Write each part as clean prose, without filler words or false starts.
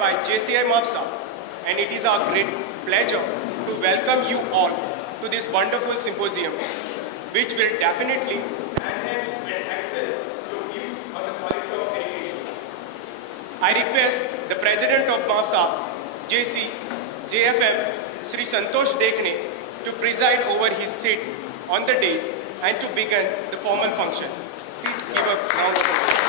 by JCI MAPUSA, and it is our great pleasure to welcome you all to this wonderful symposium, which will definitely enhance and excel your views on the quality of education. I request the President of MAPUSA, JFM, Sri Santosh Dekhne, to preside over his seat on the dais and to begin the formal function. Please give a round of applause.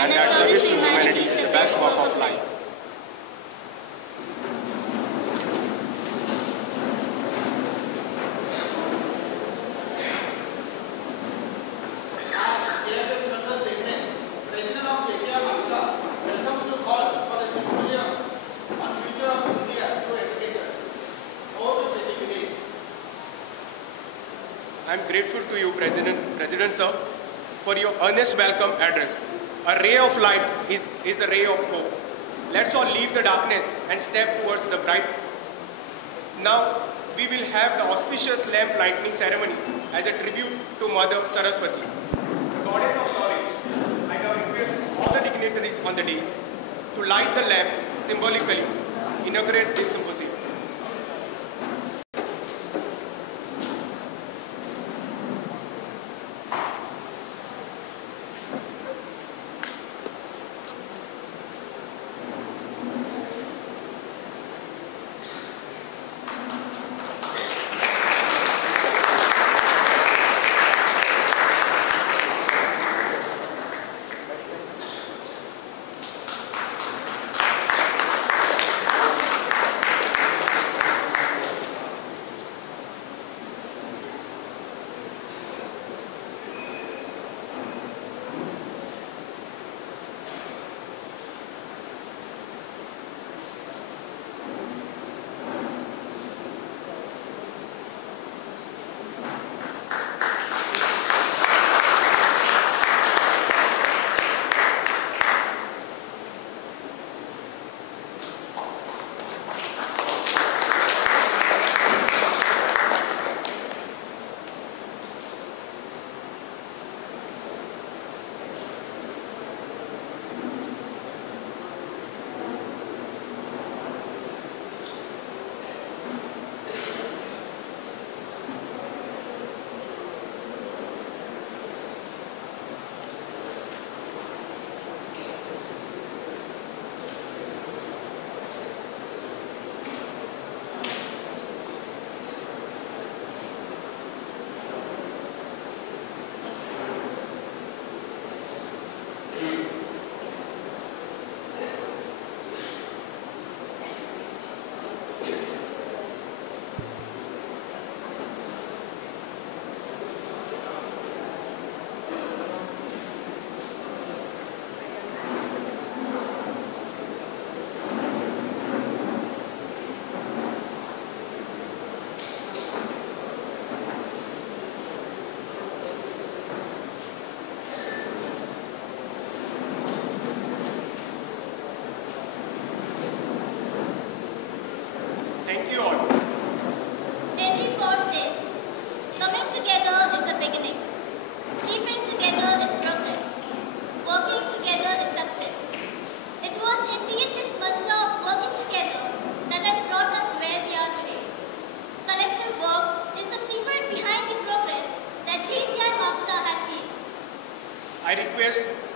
And that service to humanity is the best work of life. I am grateful to you, President Sir, for your earnest welcome address. A ray of light is a ray of hope. Let's all leave the darkness and step towards the bright. Now, we will have the auspicious lamp lighting ceremony as a tribute to Mother Saraswati, the goddess of knowledge. I now request all the dignitaries on the dais to light the lamp symbolically, inaugurate this symposium.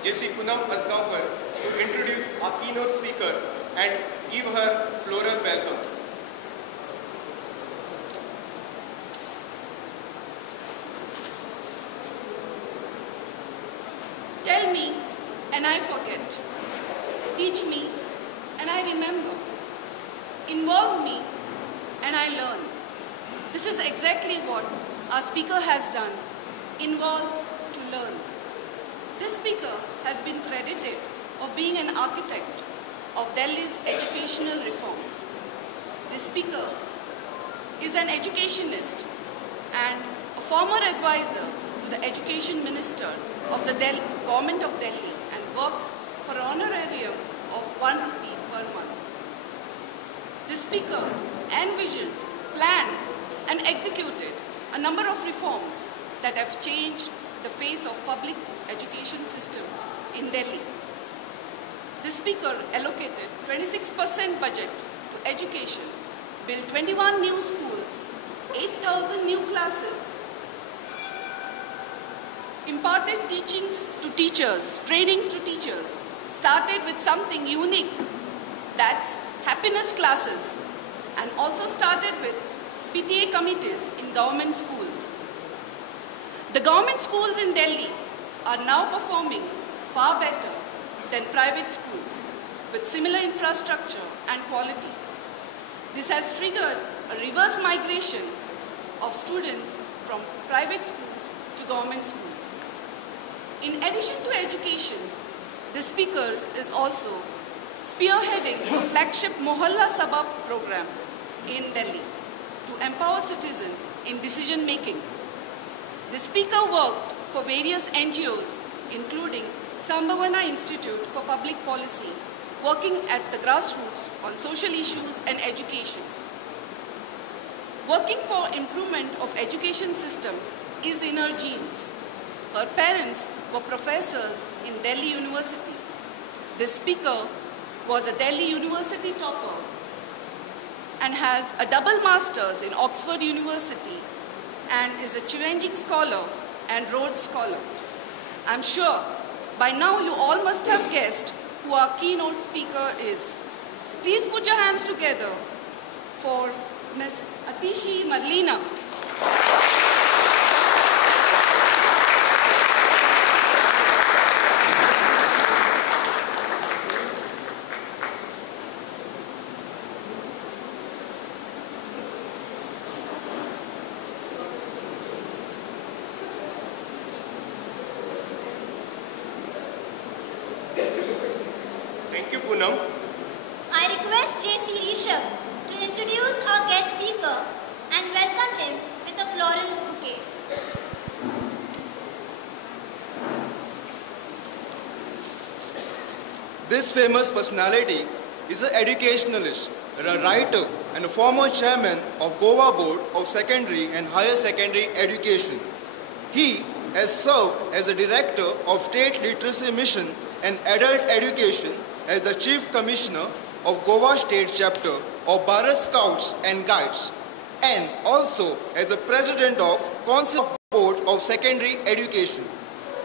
JC Punam Asgaonkar to introduce our keynote speaker and give her floral welcome. Tell me, and I forget. Teach me, and I remember. Involve me, and I learn. This is exactly what our speaker has done. Involve to learn. This speaker has been credited of being an architect of Delhi's educational reforms. This speaker is an educationist and a former advisor to the Education Minister of the Government of Delhi and worked for an honorarium of 1 rupee per month. This speaker envisioned, planned and executed a number of reforms that have changed the face of public education system in Delhi. This speaker allocated 26% budget to education, built 21 new schools, 8,000 new classes, imparted teachings to teachers, trainings to teachers, started with something unique, that's happiness classes, and also started with PTA committees in government schools. The government schools in Delhi are now performing far better than private schools with similar infrastructure and quality. This has triggered a reverse migration of students from private schools to government schools. In addition to education, the speaker is also spearheading a flagship Mohalla Sabha program in Delhi to empower citizens in decision making. The speaker worked for various NGOs, including Sambhavana Institute for Public Policy, working at the grassroots on social issues and education. Working for improvement of education system is in her genes. Her parents were professors in Delhi University. The speaker was a Delhi University topper and has a double master's in Oxford University and is a challenging scholar and Rhodes Scholar. I'm sure by now you all must have guessed who our keynote speaker is. Please put your hands together for Ms. Atishi Marlina. Thank you, Poonam. I request JC to introduce our guest speaker and welcome him with a floral bouquet. This famous personality is an educationalist, a writer and a former chairman of Goa Board of Secondary and Higher Secondary Education. He has served as a director of State Literacy Mission and Adult Education as the Chief Commissioner of Goa State Chapter of Bharat Scouts and Guides, and also as the President of Council Board of Secondary Education.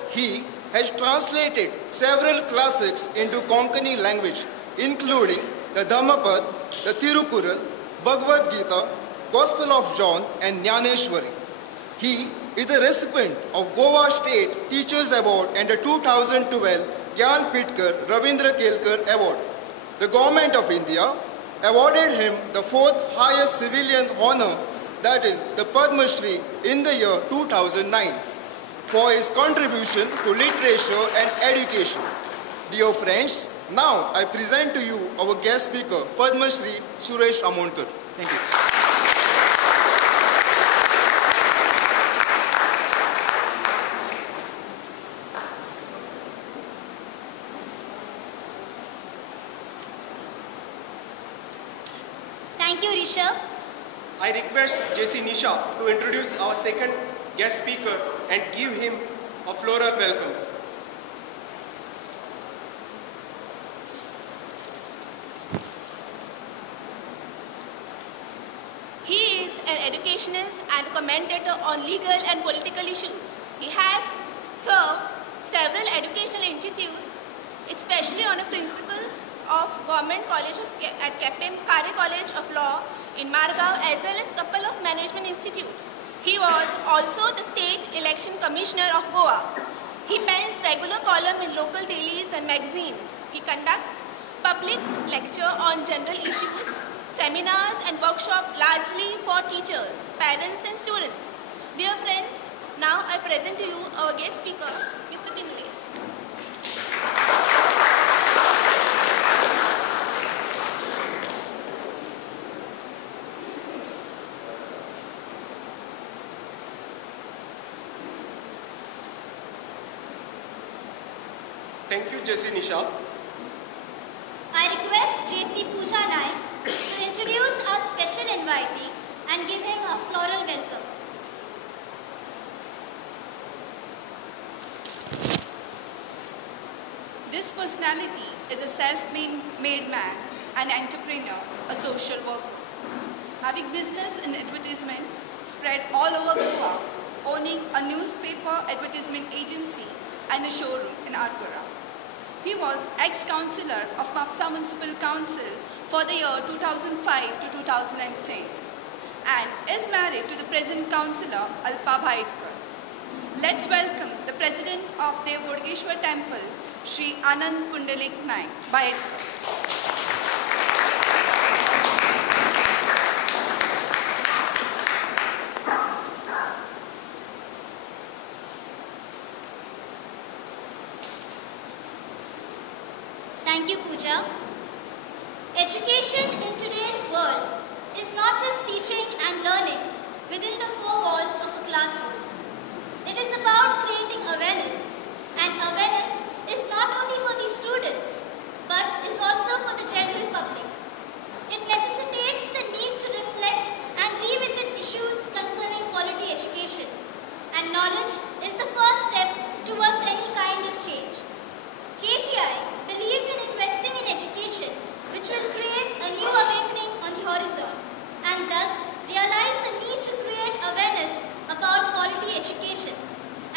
He has translated several classics into Konkani language, including the Dhammapad, the Tirukural, Bhagavad Gita, Gospel of John, and Jnaneshwari. He is the recipient of Goa State Teachers Award and the 2012 Gyan Pitkar Ravindra Kelkar Award. The Government of India awarded him the 4th highest civilian honor, that is the Padma Shri, in the year 2009 for his contribution to literature and education. Dear friends, now I present to you our guest speaker, Padma Shri Suresh Amonkar. Thank you. Thank you, Rishabh. I request JC Nisha to introduce our second guest speaker and give him a floral welcome. He is an educationist and commentator on legal and political issues. He has served several educational institutes, especially on a principal of Government College at KEPIM, Kare College of Law in Margao, as well as couple of management institutes. He was also the State Election Commissioner of Goa. He pens regular column in local dailies and magazines. He conducts public lecture on general issues, seminars and workshops largely for teachers, parents and students. Dear friends, now I present to you our guest speaker, Mr. Tinley. Thank you, JC Nisha. I request JC MAPUSA to introduce our special invitee and give him a floral welcome. This personality is a self-made man, an entrepreneur, a social worker. Having business in advertisement spread all over Goa, owning a newspaper advertisement agency and a showroom in Arpura. He was ex-councillor of MAPUSA Municipal Council for the year 2005 to 2010 and is married to the present councillor Alpa Bhaidkar. Let's welcome the president of Devurgeshwar Temple, Shri Anand Pundalik Naik Bhaidkar. Thank you, Pooja. Education in today's world is not just teaching and learning within the four walls of a classroom. It is about creating awareness, and awareness is not only for the students, but is also for the general public. It necessitates the need to reflect and revisit issues concerning quality education, and knowledge is the first step towards any kind of change. JCI believes in investing in education, which will create a new awakening on the horizon, and thus realize the need to create awareness about quality education,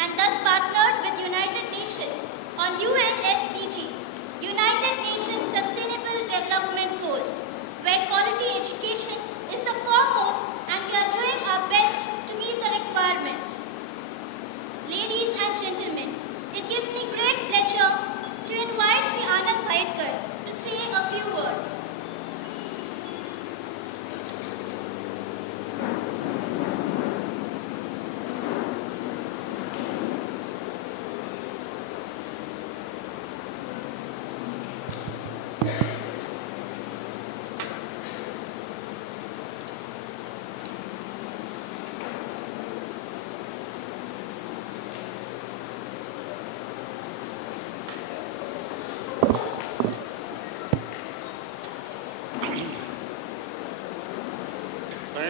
and thus partnered with United Nations on UNSDG, United Nations Sustainable Development Goals, where quality education is the foremost, and we are doing our best to meet the requirements. Ladies and gentlemen, it gives me great pleasure to invite Shri Anand Bhaidkar to say a few words.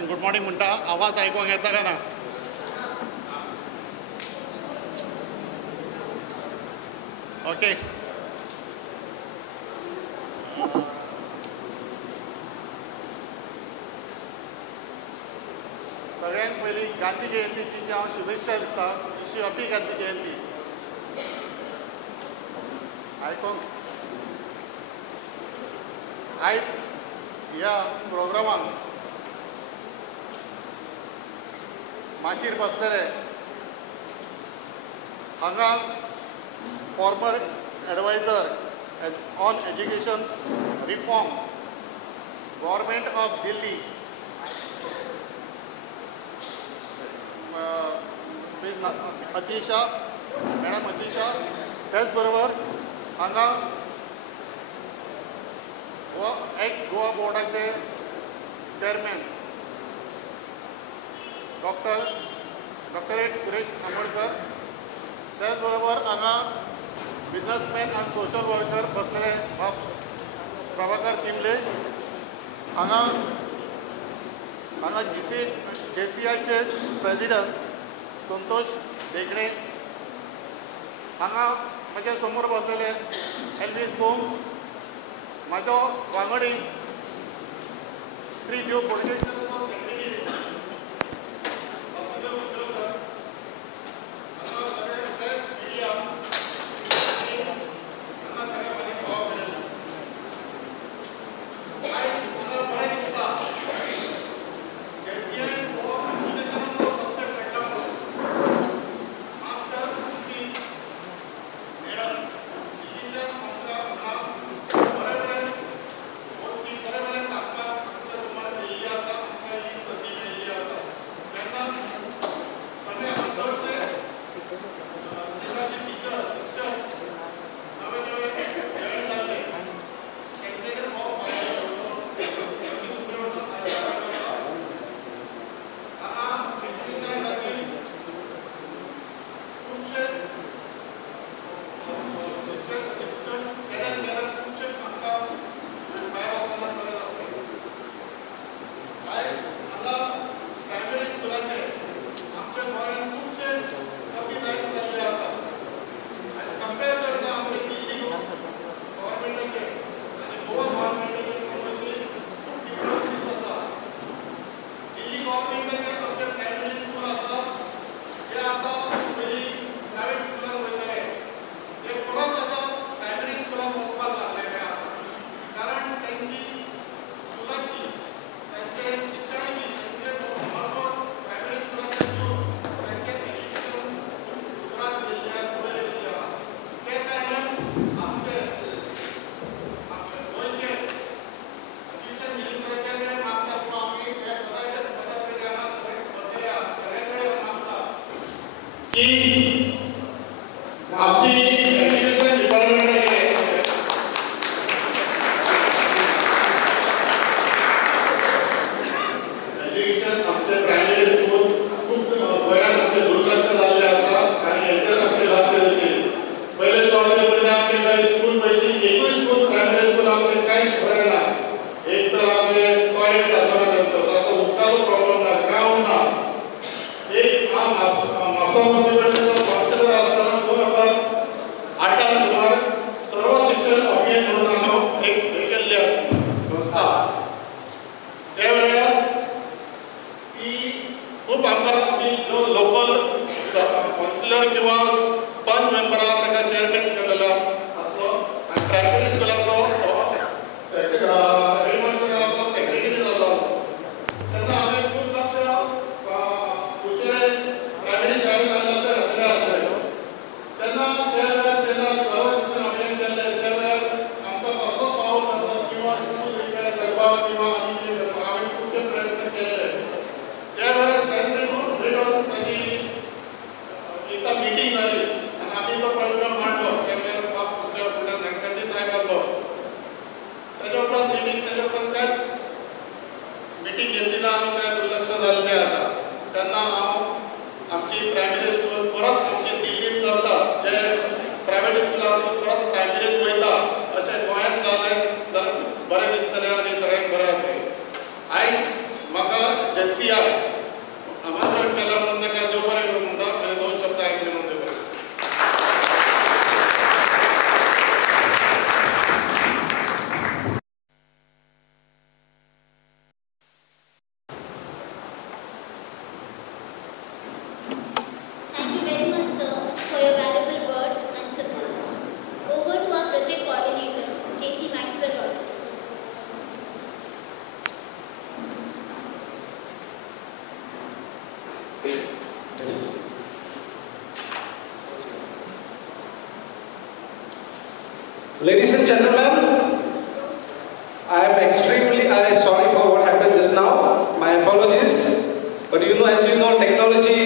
Good morning म्हणटा आवाज आयकोंक येता काय ना okay सगळ्यांत पयलीं गांधी जयंतीची हांव शुभेच्छा दिता विश यू हॅपी गांधी जयंती आयकोंक आयज ह्या प्रोग्रामाक माचीर बसलेले हांगा farmer adviser on education reform government of Delhi Atisha madam Atisha त्याच बरोबर हांगा एक्स गोवा बोर्डाचे चेअरमॅन डॉक्टरेट सुरेश आंबेडकर त्याचबरोबर हांगा बिजनसमॅन आनी सोशल वर्कर बसलेले प्रभाकर तिमले हांगा JCIचे प्रेसिडेंट संतोष देगणे हांगा म्हज्या समोर बसलेले एल्वीस बोम म्हाजो वांगडी श्री देव बोडगेकर की आमची एज्युकेशन डिपार्टमेंट एज्युकेशन आमचे प्रायमरी स्कूल खूप गोंयांत आमचे दुर्लक्ष जाल्ले आसा आनी हेचेर आमचे लक्ष दिवचें. पयले सुवातेर भुरग्यांक आमचे कांय स्कूल पयलीं एकूय स्कूल प्रायमरी स्कूल आमचे कांयच बरें ना. एक तर आमचे टॉयलेट जाताना तांचो ताचो उदकाचो प्रॉब्लम ना, ग्रावंड ना. एक म्हापसा म्युनिसिपालिटीचो कावन्सिलर आसतना 2008 सुमार सर्व शिक्षण अभियान म्हणून हांव एक हे केल्ली संस्था. त्या वेळार ती खूब आमकां आमी लोकल कावन्सिलर किंवा पंच मेंबर आसा ताका चेअरमॅन केलेलो आसलो आनी प्रायमरी स्कुलाचो हेडमास्टराचो सेक्रेटरी जाल्लो. तेन्ना हांवें खूब लक्ष कुशें प्रायमरी शाळेंत लक्ष घातलेलें आसलें. तेन्ना त्या वेळार जेन्ना सर्व शिक्षण अभियान केल्लें त्या वेळार आमकां कसलोच पावल नासलो किंवा स्कूल रिपेर करपाक किंवा आनी कितें करपाक हांवें खूबशे प्रयत्न केले. त्या वेळार मेळून ताची एकदा मिटींग जाली आनी आमी तो प्रश्न मांडलो. तेन्ना तुमच्या फुड्यान सेक्रेटरी साहेब आसलो. ताच्या उपरांत ताच्या उपरांत त्याच मिटींग घेतली ना आनी काय दुर्लक्ष जाल्लें आसा. तेन्ना हांव आमची प्रायमरी स्कूल परत आमची दिल्लींत चलता जे प्रायवेट स्कुलांसून परत प्रायमरींत वयता अशें गोंयांत जालें जाल्यार बरें दिसतलें आनी सगळ्यांक बरें जातलें. आयज म्हाका JCI आमंत्रण केलां म्हणून ताका देव बरें करूं म्हणटा. हे दोन शब्द आयकले म्हणून देव बरें. Thank you very much, sir, for your valuable words and support. Over to our project coordinator, JC Maxwell Rodriguez. Ladies and gentlemen, I am extremely sorry for what happened just now. My apologies. But as you know, technology,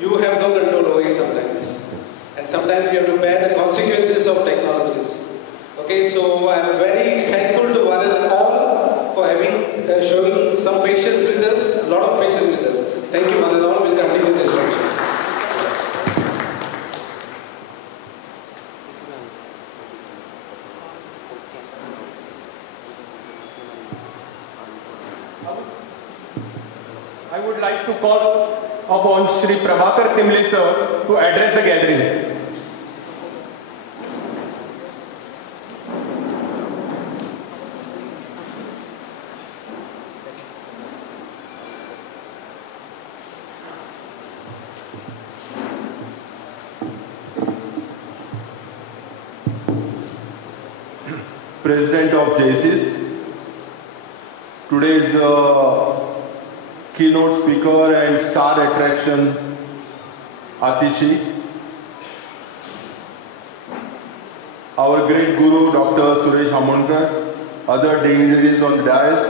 you have no control over it sometimes. And sometimes you have to bear the consequences of technologies. Okay, so I am very thankful to one and all for having showing some patience with us, a lot of patience with us. Thank you one and all. We'll continue this function. I would like to call upon Shri Prabhakar Timle sir to address the gathering. President of JCS, today's keynote speaker and star attraction Atishi, our great guru Dr. Suresh Hamonkar, other dignitaries on the dais,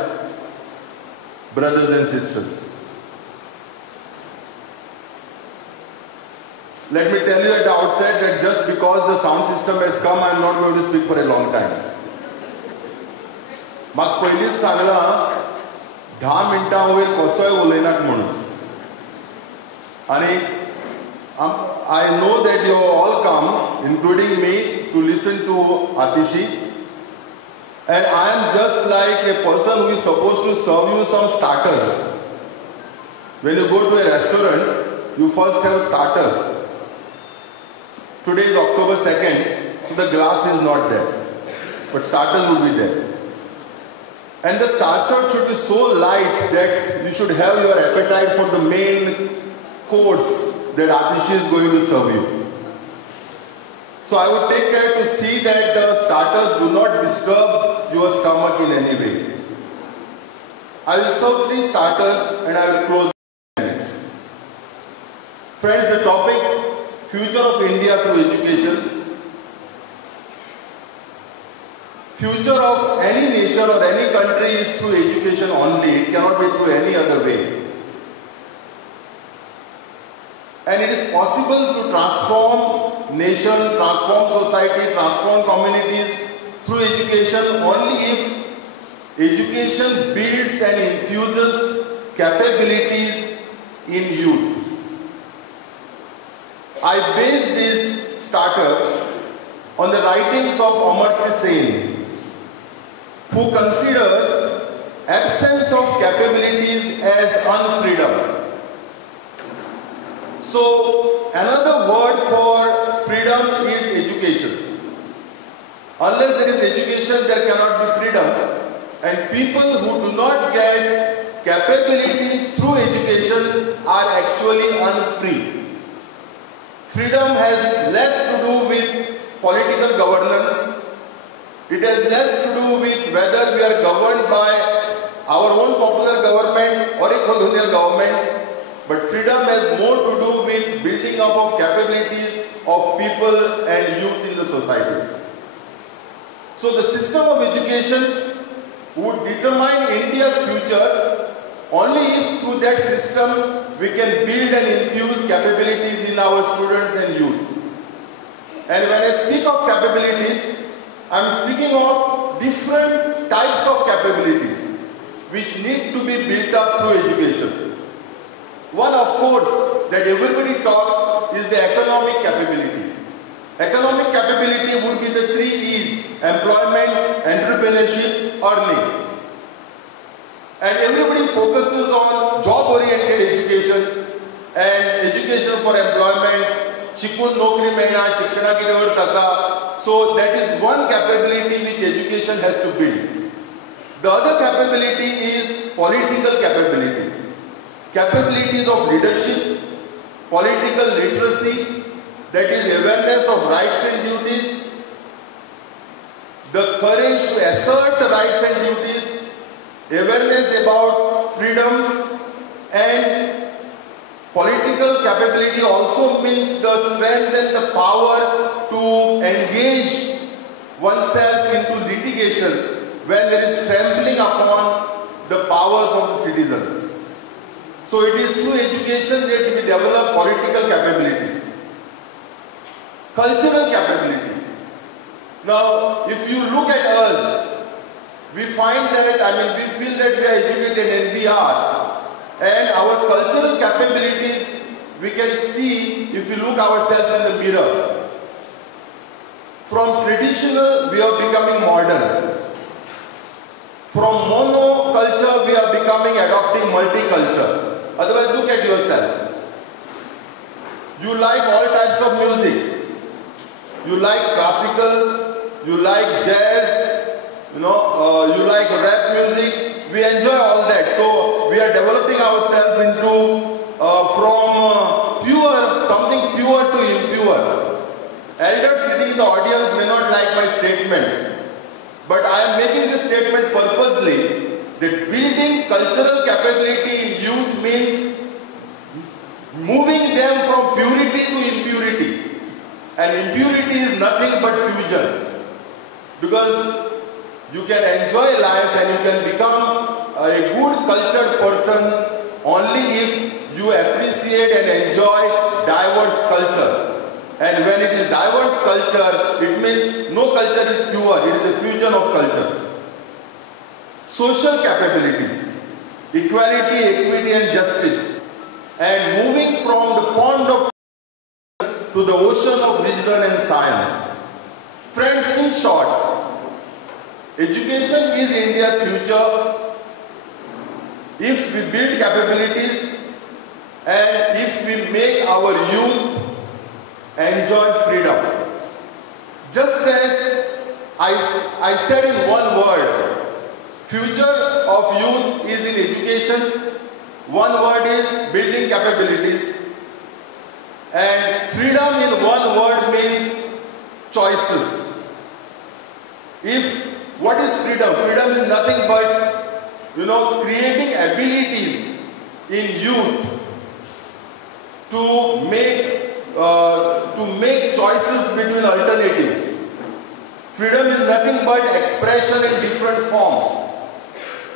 brothers and sisters. Let me tell you at the outset that just because the sound system has come, I am not going to speak for a long time. म्हाका पयलींच सांगलां 10 मिनटां वयर कसोय उलयनात म्हणून. आनी I know that you all come, including me, to listen to Atishi. And I am just like a person who is supposed to serve you some starters. When you go to a restaurant, you first have starters. Today is October 2nd, so the glass is not there. But starters will be there. And the starter should be so light that you should have your appetite for the main course that Atishi is going to serve you. So I would take care to see that the starters do not disturb your stomach in any way. I will serve 3 starters and I will close in minutes. Friends, the topic, future of India through education. Future of any nation or any country is through education only. It cannot be through any other way. And it is possible to transform nation, transform society, transform communities through education only if education builds and infuses capabilities in youth. I based this starter on the writings of Amartya Sen, who considers absence of capabilities as unfreedom. So, another word for freedom is education. Unless there is education, there cannot be freedom. And people who do not get capabilities through education are actually unfree. Freedom has less to do with political governance. It has less to do with whether we are governed by our own popular government or a colonial government. But freedom has more to do with building up of capabilities of people and youth in the society. So the system of education would determine India's future only if through that system we can build and infuse capabilities in our students and youth. And when I speak of capabilities, I am speaking of different types of capabilities which need to be built up through education. One, of course, that everybody talks is the economic capability. Economic capability would be the 3 E's: employment, entrepreneurship, earning. And everybody focuses on job-oriented education and education for employment, shikun nokri mehna, shikshana ki devad kasa. So that is one capability which education has to build. The other capability is political capability. Capabilities of leadership, political literacy, that is awareness of rights and duties, the courage to assert rights and duties, awareness about freedoms, and political capability also means the strength and the power to engage oneself into litigation when there is trampling upon the powers of the citizens. So it is through education that we develop political capabilities. Cultural capability. Now, if you look at us, we find that, we feel that we are educated, and we are. And our cultural capabilities, we can see if we look ourselves in the mirror. From traditional, we are becoming modern. From monoculture, we are becoming, adopting multiculture. Otherwise, look at yourself. You like all types of music. You like classical, you like jazz, you like rap music. We enjoy all that. So we are developing ourselves into from pure, something pure to impure. Elders sitting in the audience may not like my statement, but I am making this statement purposely. That building cultural capability in youth means moving them from purity to impurity. And impurity is nothing but fusion. Because you can enjoy life and you can become a good cultured person only if you appreciate and enjoy diverse culture. And when it is diverse culture, it means no culture is pure, it is a fusion of cultures. Social capabilities, equality, equity and justice, and moving from the pond of to the ocean of reason and science. Friends, in short, education is India's future if we build capabilities and if we make our youth enjoy freedom. Just as I said in one word, future of youth is in education. One word is building capabilities. And freedom in one word means choices. What is freedom? Freedom is nothing but, creating abilities in youth to make choices between alternatives. Freedom is nothing but expression in different forms.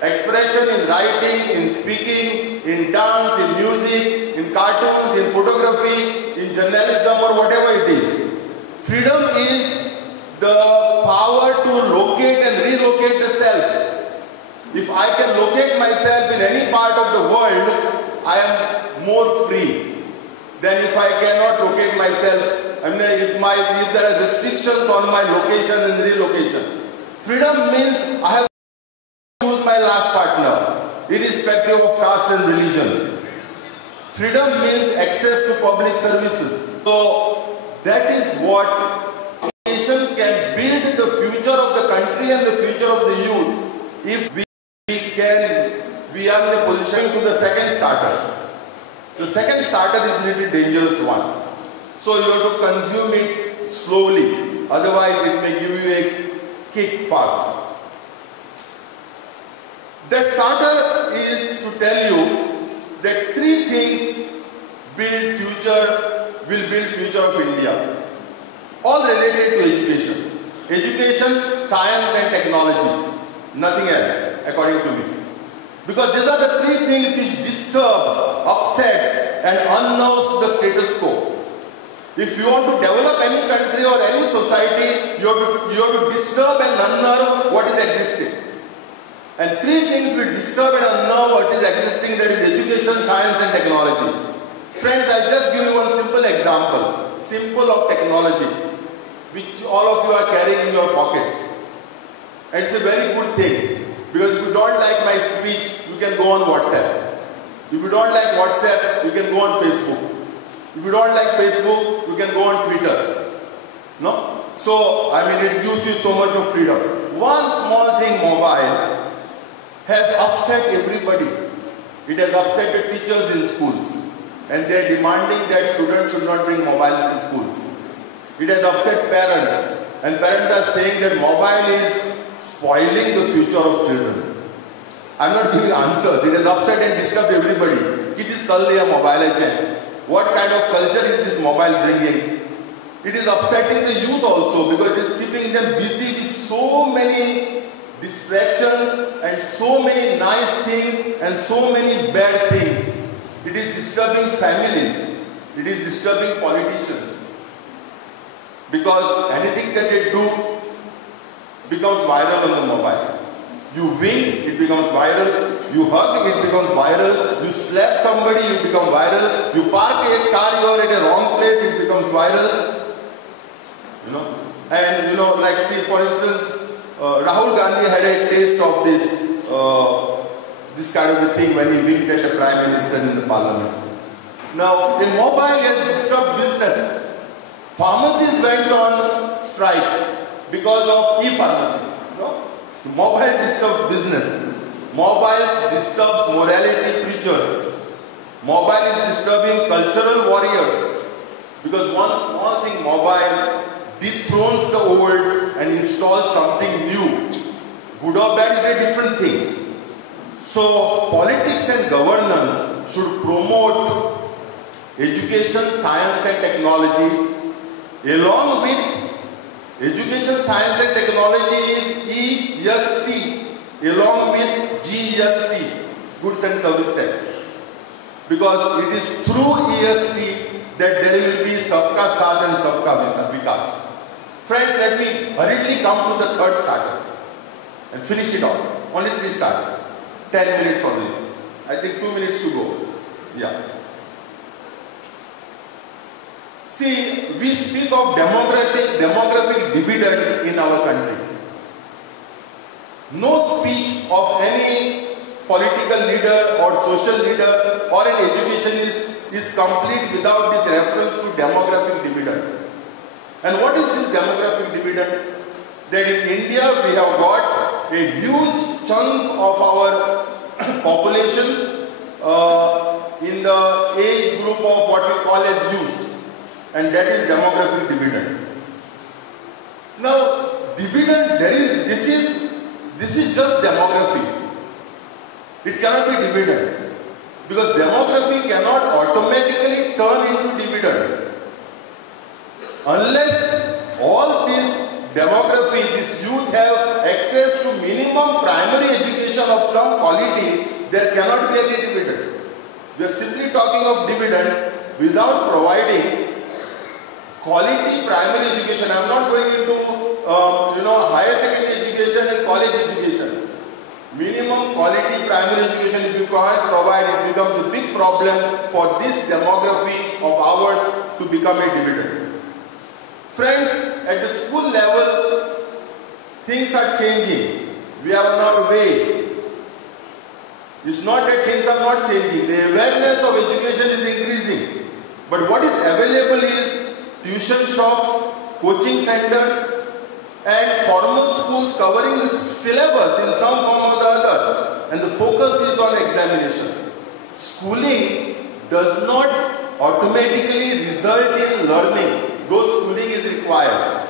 Expression in writing, in speaking, in dance, in music, in cartoons, in photography, in journalism or whatever it is. Freedom is the power to locate and relocate the self. If I can locate myself in any part of the world, I am more free than if I cannot locate myself. I mean, if there are restrictions on my location and relocation. Freedom means I have to choose my life partner, irrespective of caste and religion. Freedom means access to public services. So that is what education can build the future of the country and the future of the youth. If we are in a position to the second starter. The second starter is a little dangerous one. So you have to consume it slowly. Otherwise it may give you a kick fast. That starter is to tell you that three things will build future of India. All related to education. Education, science and technology. Nothing else, according to me. Because these are the three things which disturbs, upsets and unnerves the status quo. If you want to develop any country or any society, you have to disturb and unnerve what is existing. And three things will disturb and unnerve what is existing, that is education, science and technology. Friends, I'll just give you one simple example. Simple of technology, which all of you are carrying in your pockets. And it's a very good thing, because if you don't like my speech, you can go on WhatsApp. If you don't like WhatsApp, you can go on Facebook. If you don't like Facebook, you can go on Twitter. No? So, I mean, it gives you so much of freedom. One small thing, mobile, has upset everybody. It has upset the teachers in schools. And they are demanding that students should not bring mobiles in schools. It has upset parents. And parents are saying that mobile is spoiling the future of children. I am not giving answers. It has upset and disturbed everybody. What kind of culture is this mobile bringing? It is upsetting the youth also, because it is keeping them busy with so many distractions and so many nice things and so many bad things. It is disturbing families. It is disturbing politicians. Because anything that they do becomes viral on the mobile. You wink, it becomes viral. You hug, it becomes viral. You slap somebody, it becomes viral. You park a car, you are at a wrong place, it becomes viral. You know, and you know, like see, for instance, Rahul Gandhi had a taste of this kind of a thing when he winked at the Prime Minister in the Parliament. Now, a mobile has disturbed business. Pharmacies went on strike because of e-pharmacy. No? Mobile disturbs business. Mobiles disturbs morality preachers. Mobile is disturbing cultural warriors. Because one small thing, mobile, dethrones the old and installs something new. Good or bad is a different thing. So, politics and governance should promote education, science and technology. Along with education, science and technology is EST, along with GST, goods and service tax. Because it is through EST that there will be Sabka Saath and Sabka Vikas. Friends, let me hurriedly come to the third starter and finish it off. Only 3 starters. 10 minutes only. I think 2 minutes to go. Yeah. See, we speak of demographic dividend in our country. No speech of any political leader or social leader or an education is complete without this reference to demographic dividend. And what is this demographic dividend? That in India we have got a huge chunk of our population in the age group of what we call as youth. And that is demographic dividend. Now, dividend, this is just demography. It cannot be dividend. Because demography cannot automatically turn into dividend. Unless all this demography, this youth have access to minimum primary education of some quality, there cannot be any dividend. We are simply talking of dividend without providing quality primary education. I am not going into higher secondary education and college education. Minimum quality primary education, if you can't provide, it becomes a big problem for this demography of ours to become a dividend. Friends, at the school level, things are changing. We are on our way. It's not that things are not changing. The awareness of education is increasing. But what is available is tuition shops, coaching centers, and formal schools covering the syllabus in some form or the other. And the focus is on examination. Schooling does not automatically result in learning, though schooling is required.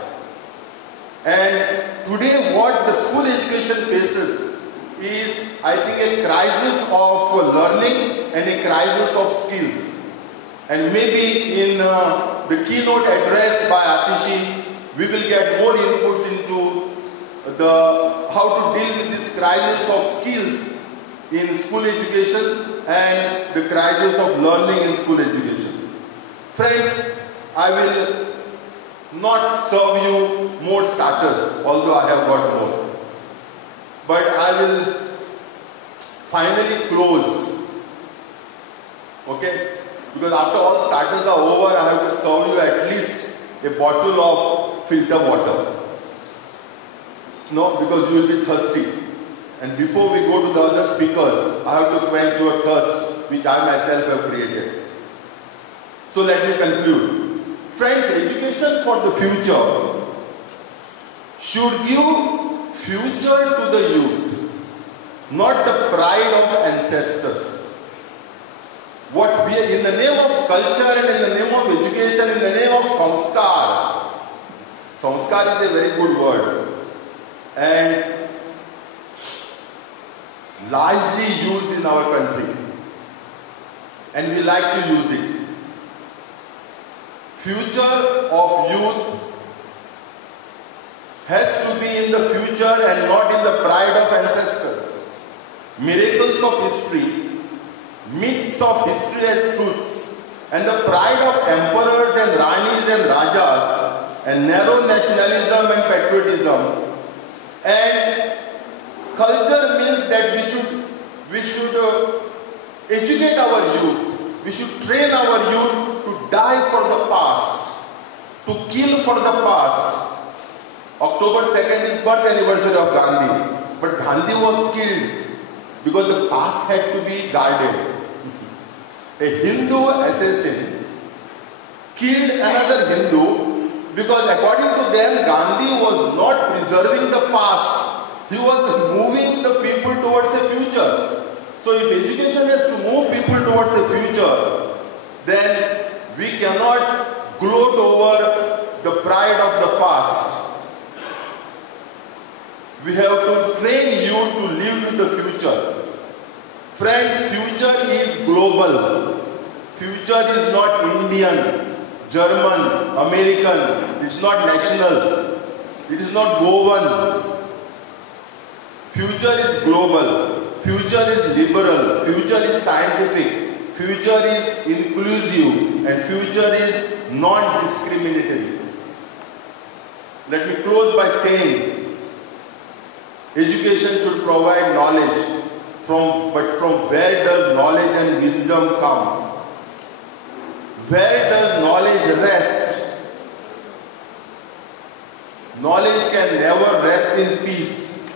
And today what the school education faces is, I think, a crisis of learning and a crisis of skills. And maybe in the keynote address by Atishi, we will get more inputs into how to deal with this crisis of skills in school education and the crisis of learning in school education. Friends, I will not serve you more starters, although I have got more. But I will finally close. Okay? Because after all starters are over, I have to serve you at least a bottle of filter water. No, because you will be thirsty. And before we go to the other speakers, I have to quench your thirst, which I myself have created. So let me conclude. Friends, education for the future should give future to the youth, not the pride of ancestors. What we, in the name of culture and in the name of education, in the name of samskar. Samskar is a very good word and largely used in our country, and we like to use it. Future of youth has to be in the future and not in the pride of ancestors. Miracles of history, myths of history as truths, and the pride of emperors and ranis and rajas, and narrow nationalism and patriotism. And culture means that we should educate our youth, we should train our youth to die for the past, to kill for the past. October 2nd is birth anniversary of Gandhi, but Gandhi was killed because the past had to be guarded. A Hindu assassin killed another Hindu because according to them, Gandhi was not preserving the past. He was moving the people towards a future. So if education has to move people towards a future, then we cannot gloat over the pride of the past. We have to train you to live with the future. Friends, future is global. Future is not Indian, German, American. It's not national. It is not Goan. Future is global. Future is liberal. Future is scientific. Future is inclusive. And future is non-discriminatory. Let me close by saying, education should provide knowledge. But from where does knowledge and wisdom come? Where does knowledge rest? Knowledge can never rest in peace.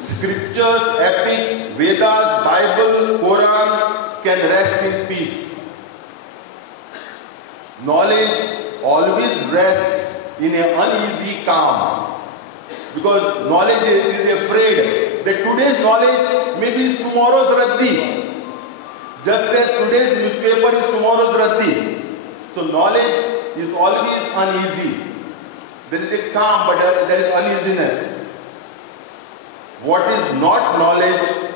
Scriptures, epics, Vedas, Bible, Quran can rest in peace. Knowledge always rests in an uneasy calm. Because knowledge is afraid that today's knowledge may be tomorrow's raddi. Just as today's newspaper is tomorrow's raddi. So knowledge is always uneasy. There is a calm, but there is uneasiness. What is not knowledge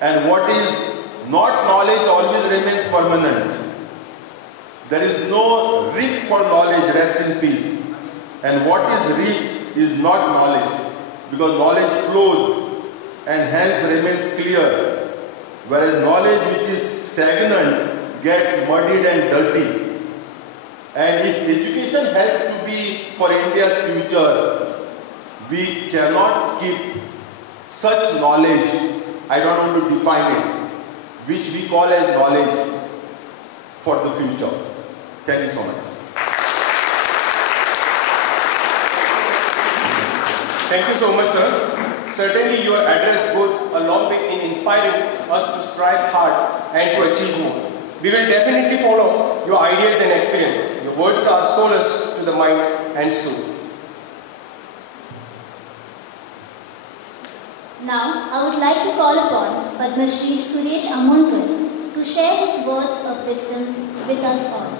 and what is not knowledge always remains permanent. There is no reap for knowledge, rest in peace. And what is reap is not knowledge, because knowledge flows. and hence remains clear, whereas knowledge which is stagnant gets muddied and dirty. And if education has to be for India's future, we cannot keep such knowledge, I don't want to define it, which we call as knowledge for the future. Thank you so much. Thank you so much, sir. Certainly your address goes a long way in inspiring us to strive hard and to achieve more. We will definitely follow your ideas and experience. Your words are solace to the mind and soul. Now, I would like to call upon Padma Shri Suresh Amonkar to share his words of wisdom with us all.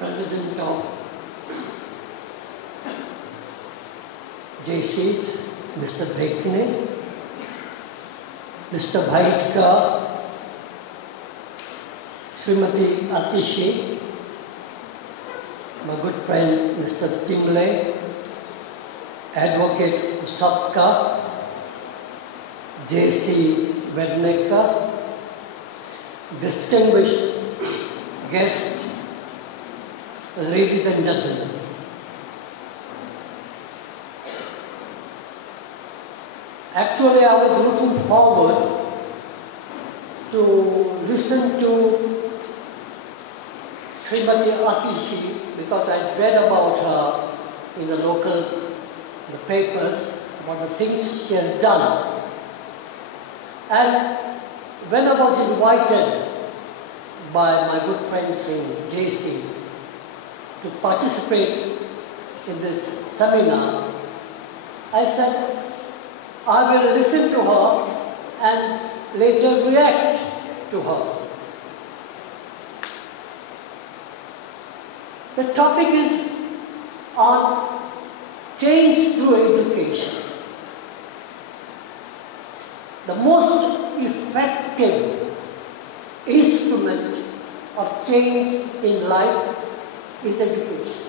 President of JCs, Mr. Bhekne, Mr. Bhaitka, Srimati Atishi, my good friend Mr. Timle, Advocate Stopka, JC Vedneka, distinguished guests, ladies and gentlemen. Actually, I was looking forward to listen to Srimati Atishi because I read about her in the papers, about the things she has done. And when I was invited by my good friends in JCs to participate in this seminar, I said, I will listen to her and later react to her. The topic is on change through education. The most effective instrument of change in life is education.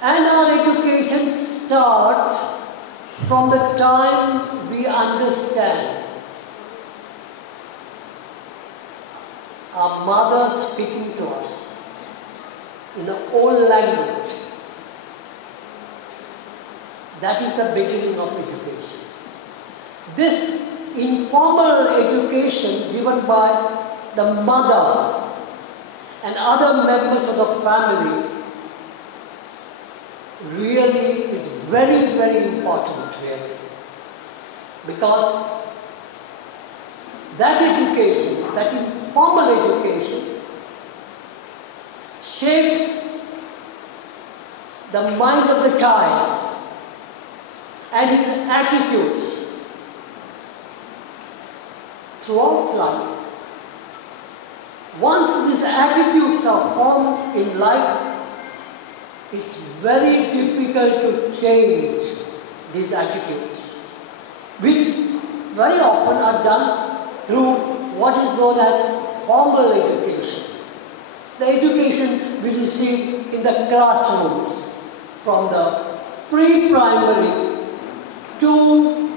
And our education starts from the time we understand our mother speaking to us in our own language. That is the beginning of education. This informal education given by the mother and other members of the family really is very, very important, really. Because that education, that informal education, shapes the mind of the child and his attitudes throughout life. Once these attitudes are formed in life, it's very difficult to change these attitudes, which very often are done through what is known as formal education. The education we receive in the classrooms, from the pre-primary to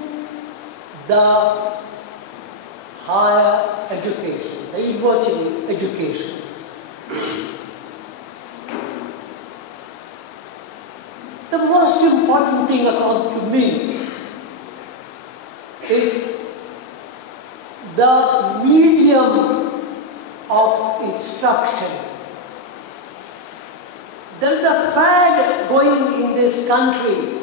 the higher education, the university education. The most important thing according to me is the medium of instruction. There is a fad going in this country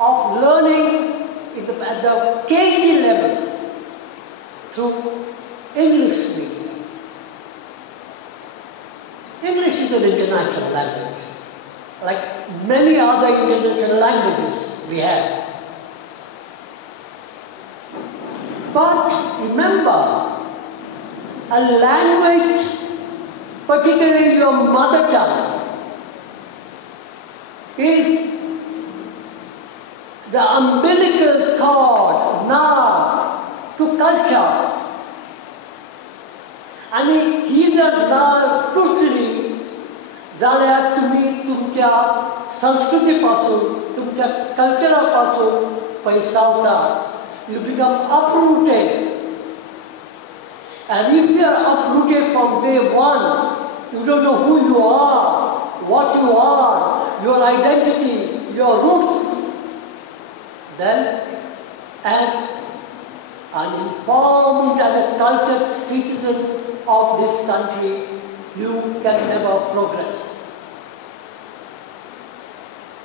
of learning at the KG level through English medium. English is an international language, like many other international languages we have. But remember, a language particularly your mother tongue, is the umbilical cord now to culture. आणि ही जर नाळ तुटली जाल्यार तुम्ही तुमच्या संस्कृतीपासून, तुमच्या कल्चरापासून पयसावता. You become uprooted. And if you are uprooted from day one, you don't know who you are, what you are, your identity, your roots, then as an informed and a cultured citizen of this country, you can never progress.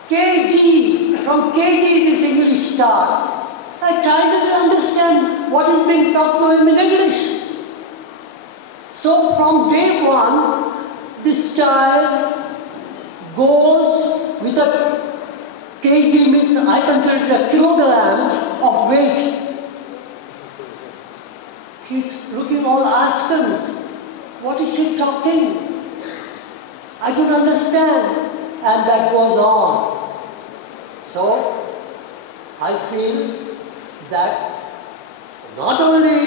KG, from KG this English starts. I try to understand what is being talked to him in English. So from day one, this child goes with a kg means I consider it a kilogram of weight. He's looking all askance. What is she talking? I don't understand. And that goes on. So I feel that not only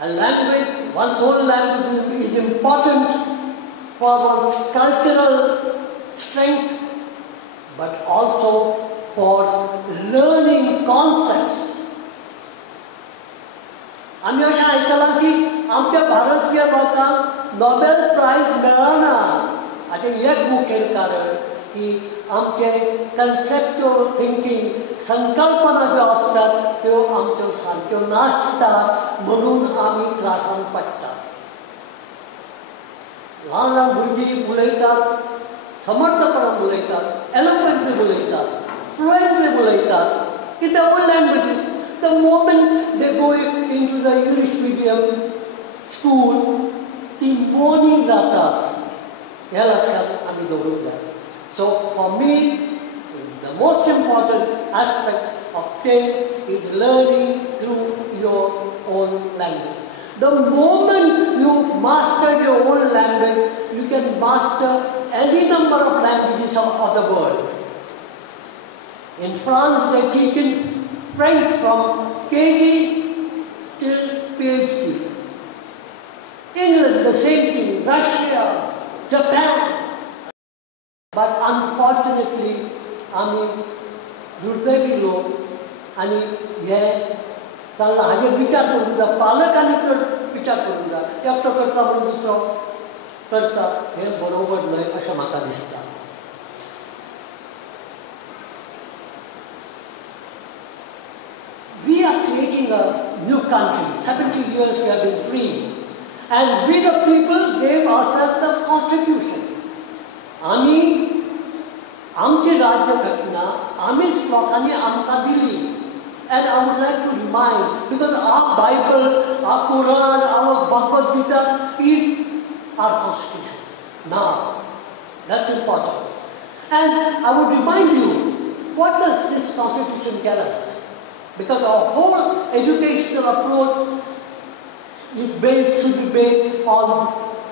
a language, one's own language is important for one's cultural strength, but also for learning concepts. आम्ही अशें आयकलां की आमच्या भारतीय लोकांक Nobel prize मेळना. हाचें एक मुखेल कारण की आमचे कन्सेप्च्युअल थिंकींग, संकल्पना ज्यो आसतात त्यो आमच्यो सारक्यो नासतात, म्हणून आमी त्रासान पडटात. ल्हान ल्हान भुरगीं उलयतात, समर्थपणान उलयतात, एलोक्वेंटली उलयतात, फ्लुएंटली उलयतात in their own languages. The moment they go into the English medium school, ती मोनी जातात. ह्या लक्षात आमी दवरूंक जाय. So for me, the most important aspect of change is learning through your own language. The moment you master your own language, you can master any number of languages of the world. In France, they teach in French from KG till PhD. England, the same thing. Russia, Japan. But unfortunately, आमी दुर्दैवी लोक आनी हे चल्लां हाजेर विचार करूंक जाय. पालकांनी चड विचार करूंक जाय. एकटो करता म्हणून दुसरो करता हें बरोबर न्हय अशें म्हाका दिसता. We are creating a new country. 70 years we have been free. And we the people gave ourselves the constitution. आमी आमची राज्य घटना आमीच लोकांनी आमकां दिली. And I would like to remind, because our Bible, our Quran, our Bhagavad Gita is our constitution. Now, that's important. And I would remind you, what does this constitution tell us? Because our whole educational approach should be based on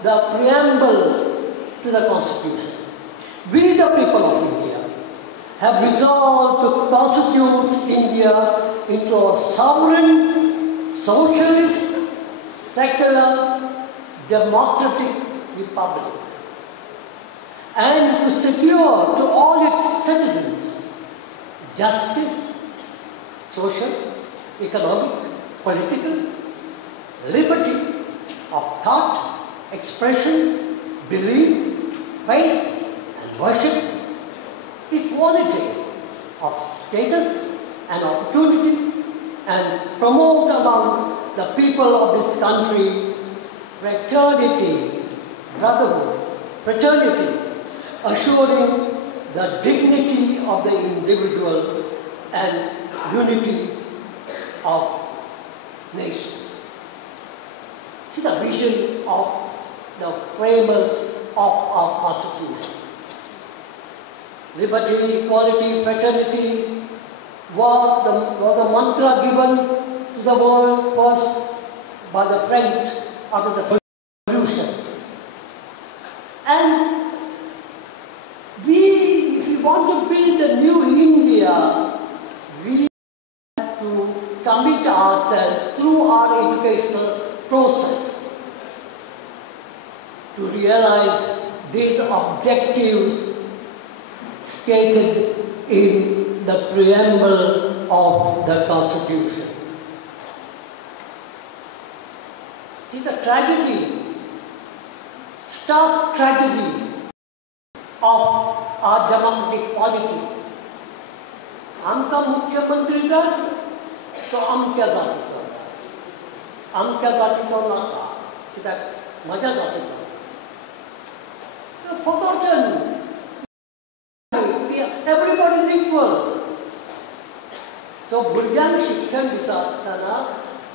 the preamble to the Constitution. We, the people of India, have resolved to constitute India into a sovereign, socialist, secular, democratic republic, and to secure to all its citizens justice, social, economic, political, liberty of thought, expression, belief, faith and worship, equality of status and opportunity, and promote among the people of this country fraternity, brotherhood, fraternity, assuring the dignity of the individual and unity of nations. See the vision of the framers of our Constitution. Liberty, equality, fraternity was the mantra given to the world first by the French after the Revolution. commit ourselves through our educational process to realize these objectives stated in the preamble of the Constitution. See the tragedy, stark tragedy of our democratic polity. आमचा मुख्यमंत्री जर तो अमक्या जातीचो, अमक्या जातीचो नाका, कित्याक म्हज्या जातीचो. Forgotten. Everybody is equal. So भुरग्यांक शिक्षण दिता आसतना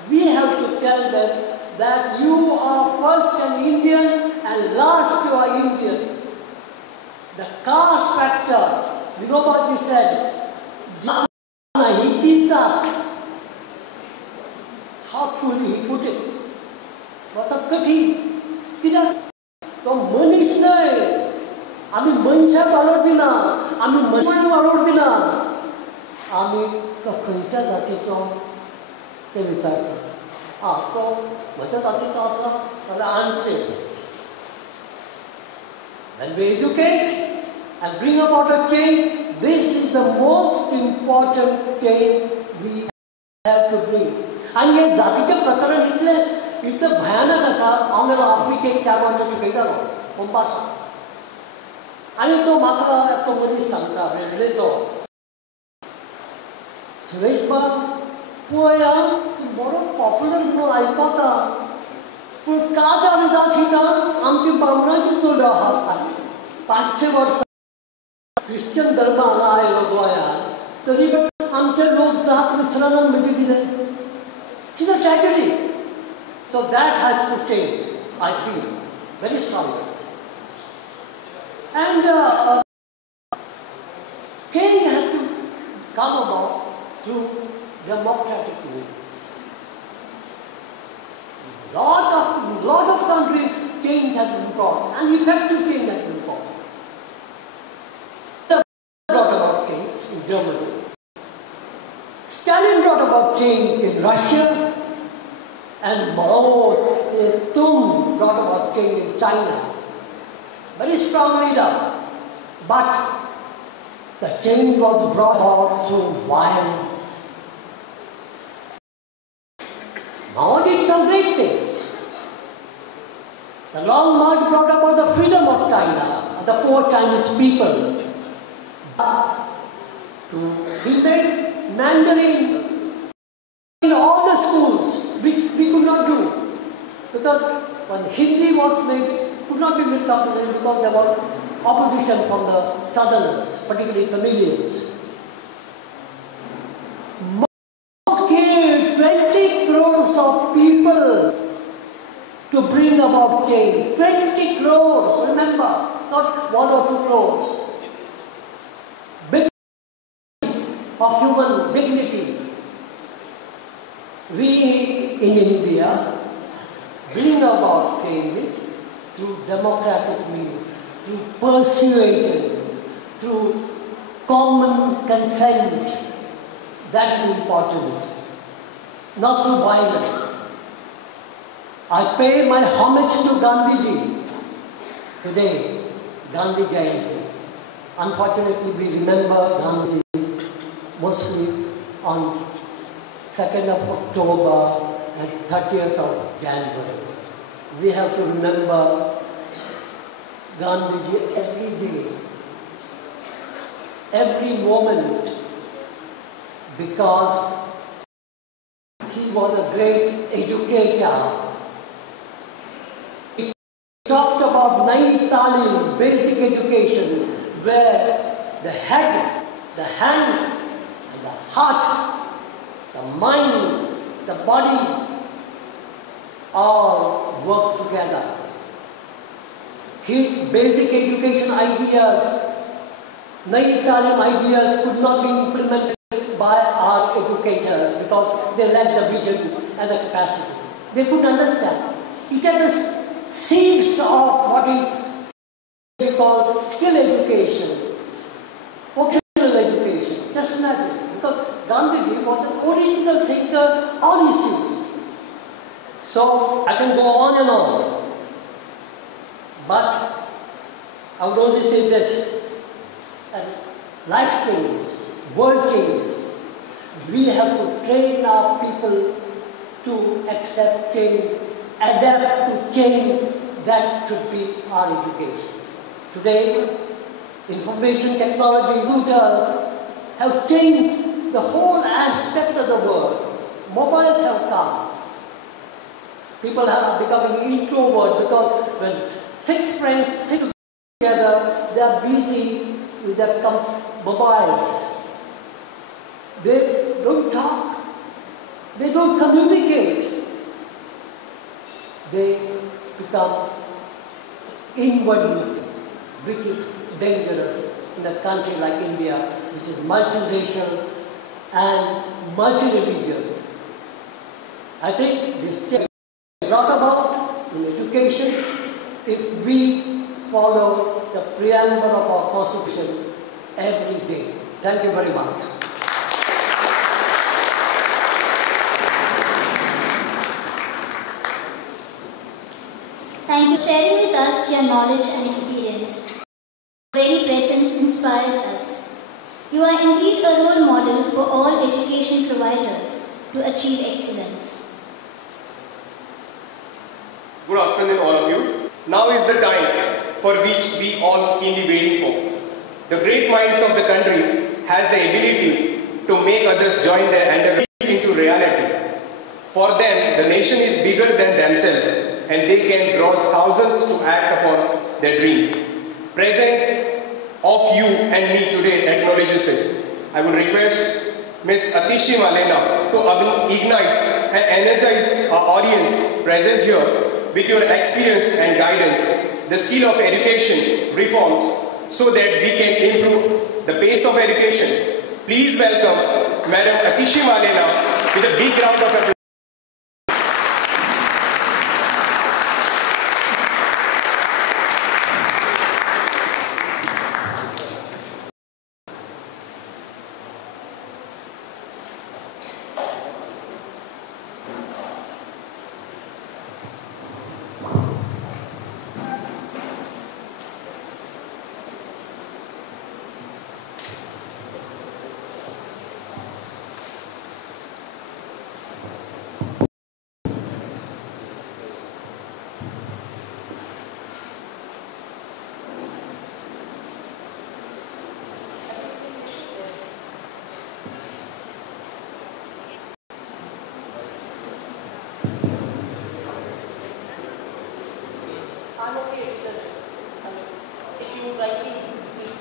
we have to tell them that you are first an Indian and last you are Indian. The caste factor, you know what we said? He how truly he put it. What a कठीण. कित्याक तो मनीस न्हय. आमी मनशाक वालोर दिना, आमी मनशाक वालोर दिना. आमी तो खंयच्या जातीचो ते विचारता. तो म्हज्या जातीचो आसा जाल्यार answer. When we educate and bring about a change, this is the most important change we have to bring. And हे जातीचे प्रकरण इतले भयानक आसा. हांव आफ्रिकेक 4 वर्सां शिकयतालो मोम्बासा. आनी तो म्हाका तो मनीस सांगता वेगळेचो, सुरेश बा पळय बरो पॉप्युलर म्हणून आयकता, पूण काज आमी जावची ना आमची ब्राह्मणांची चड आहा. 500 वर्सां क्रिश्चन धर्म हांगा आयलो गोंयांत, तरी आमचे लोक जात विसरनात म्हणजे कितें? See the tragedy. So that has to change, I feel, very strongly. And change has to come about through democratic means. Lot of countries change has been brought, and effective change has been brought. Brought about change in Germany. Stalin brought about change in Russia, and Mao Zedong brought about change in China. Very strong leader, but the change was brought about through violence. Mao did some great things. The Long March brought about the freedom of China, the poor Chinese people. He made Mandarin in all the schools, which we could not do. Because when Hindi was made, could not be made compulsory because there was opposition from the southerners, particularly Tamilians. Mao killed 20 crores of people to bring about change. 20 crores, remember, not 1 or 2 crores. Of human dignity. We in India bring about changes through democratic means, through persuasion, through common consent. That is important, not through violence. I pay my homage to Gandhiji today, Gandhi Jayanti. Unfortunately, we remember Gandhi mostly on 2nd of October and 30th of January. We have to remember Gandhiji every day, every moment, because he was a great educator. He talked about Nayi Talim, basic education, where the head, the hands, the heart, the mind, the body, all work together. His basic education ideas, Nayi Talim ideas could not be implemented by our educators because they lacked the vision and the capacity. They couldn't understand. It had the seeds of what is called skill education, vocational education. Just imagine. Because Gandhiji was an original critical thinker or student. So I can go on and on. But I would only say this, that life changes, world changes. We have to train our people to accept change, adapt to change. That should be our education. Today, information technology, routers have changed the whole aspect of the world. Mobiles have come. People are becoming introvert because when 6 friends sit together, they are busy with their mobiles. They don't talk. They don't communicate. They become inward looking, which is dangerous in a country like India, which is multiracial and multi-religious. I think this is not about in education if we follow the preamble of our Constitution every day. Thank you very much. Thank you for sharing with us your knowledge and experience. Your very presence inspires us. You are indeed a role model for all education providers to achieve excellence. Good afternoon, all of you. Now is the time for which we all keenly waiting for. The great minds of the country has the ability to make others join their endeavors into reality. For them, the nation is bigger than themselves, and they can draw thousands to act upon their dreams. Present of you and me today acknowledges it. I would request Ms. Atishi Malena to ignite and energize our audience present here with your experience and guidance, the skill of education reforms, so that we can improve the pace of education. Please welcome Madam Atishi Malena with a big round of applause. I'm okay with it. If you would like me, please.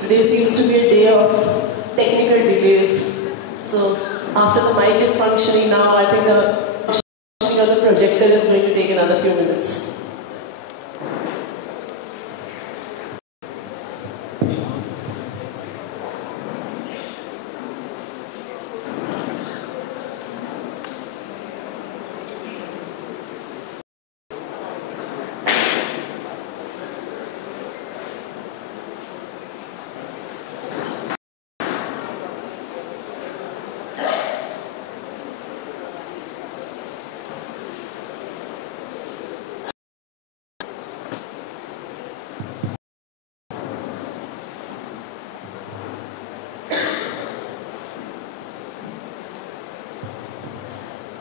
Today seems to be a day of technical delays. So after the mic is functioning now, I think the functioning of the projector is going to take another few minutes.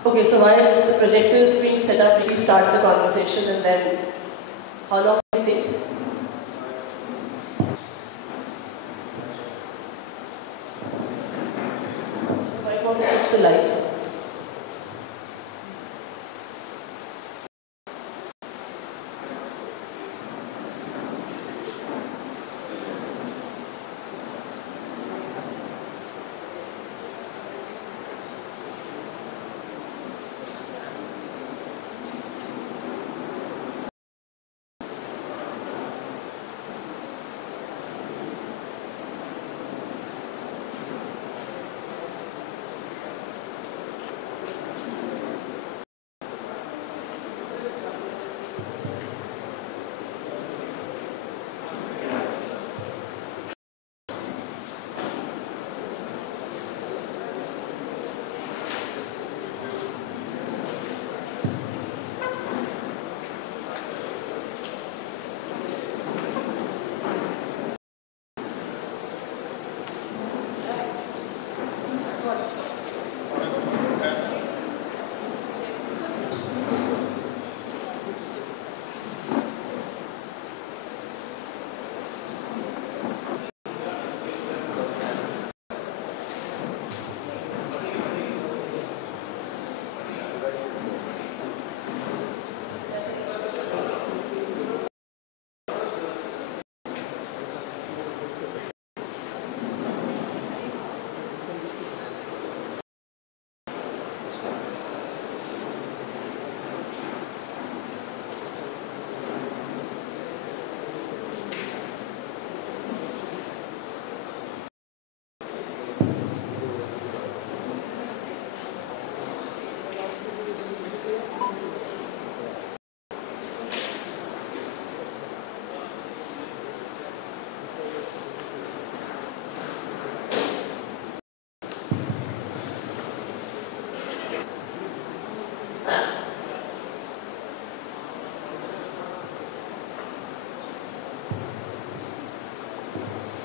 Okay, so while the projector is being set up, we start the conversation and then how long do you think? You might want to switch the lights.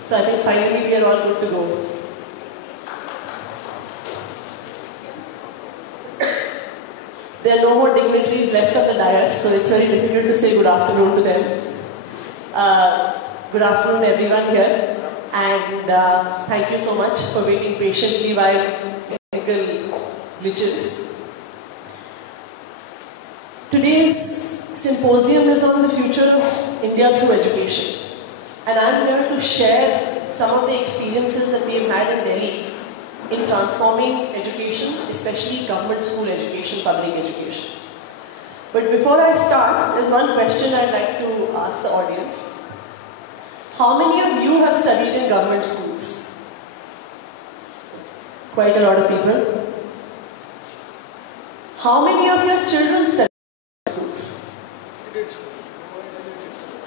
So I think finally we are all good to go. There are no more dignitaries left on the dais, so it's very difficult to say good afternoon to them. Good afternoon everyone here, and thank you so much for waiting patiently while technical glitches. Today's symposium is on the future of India through education. And I'm here to share some of the experiences that we've had in Delhi in transforming education, especially government school education, public education. But before I start, there's one question I'd like to ask the audience. How many of you have studied in government schools? Quite a lot of people. How many of your children study in schools?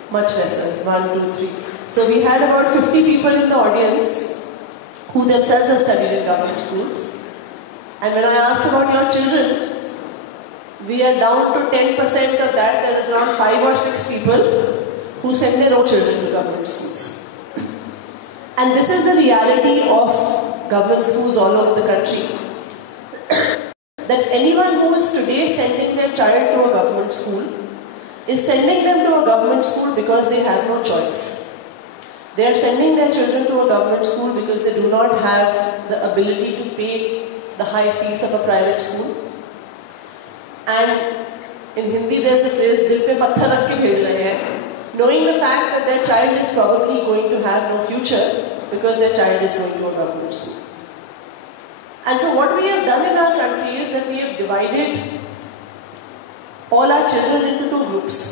Much lesser, 1, 2, 3. So we had about 50 people in the audience who themselves have studied in government schools. And when I asked about your children, we are down to 10% of that. There is around 5 or 6 people who send their own children to government schools. And this is the reality of government schools all over the country. That anyone who is today sending their child to a government school is sending them to a government school because they have no choice. They are sending their children to a government school because they do not have the ability to pay the high fees of a private school. And in Hindi there is a phrase, "Dil pe patthar rakh ke bhej rahe hain," knowing the fact that their child is probably going to have no future because their child is going to a government school. And so what we have done in our country is that we have divided all our children into 2 groups.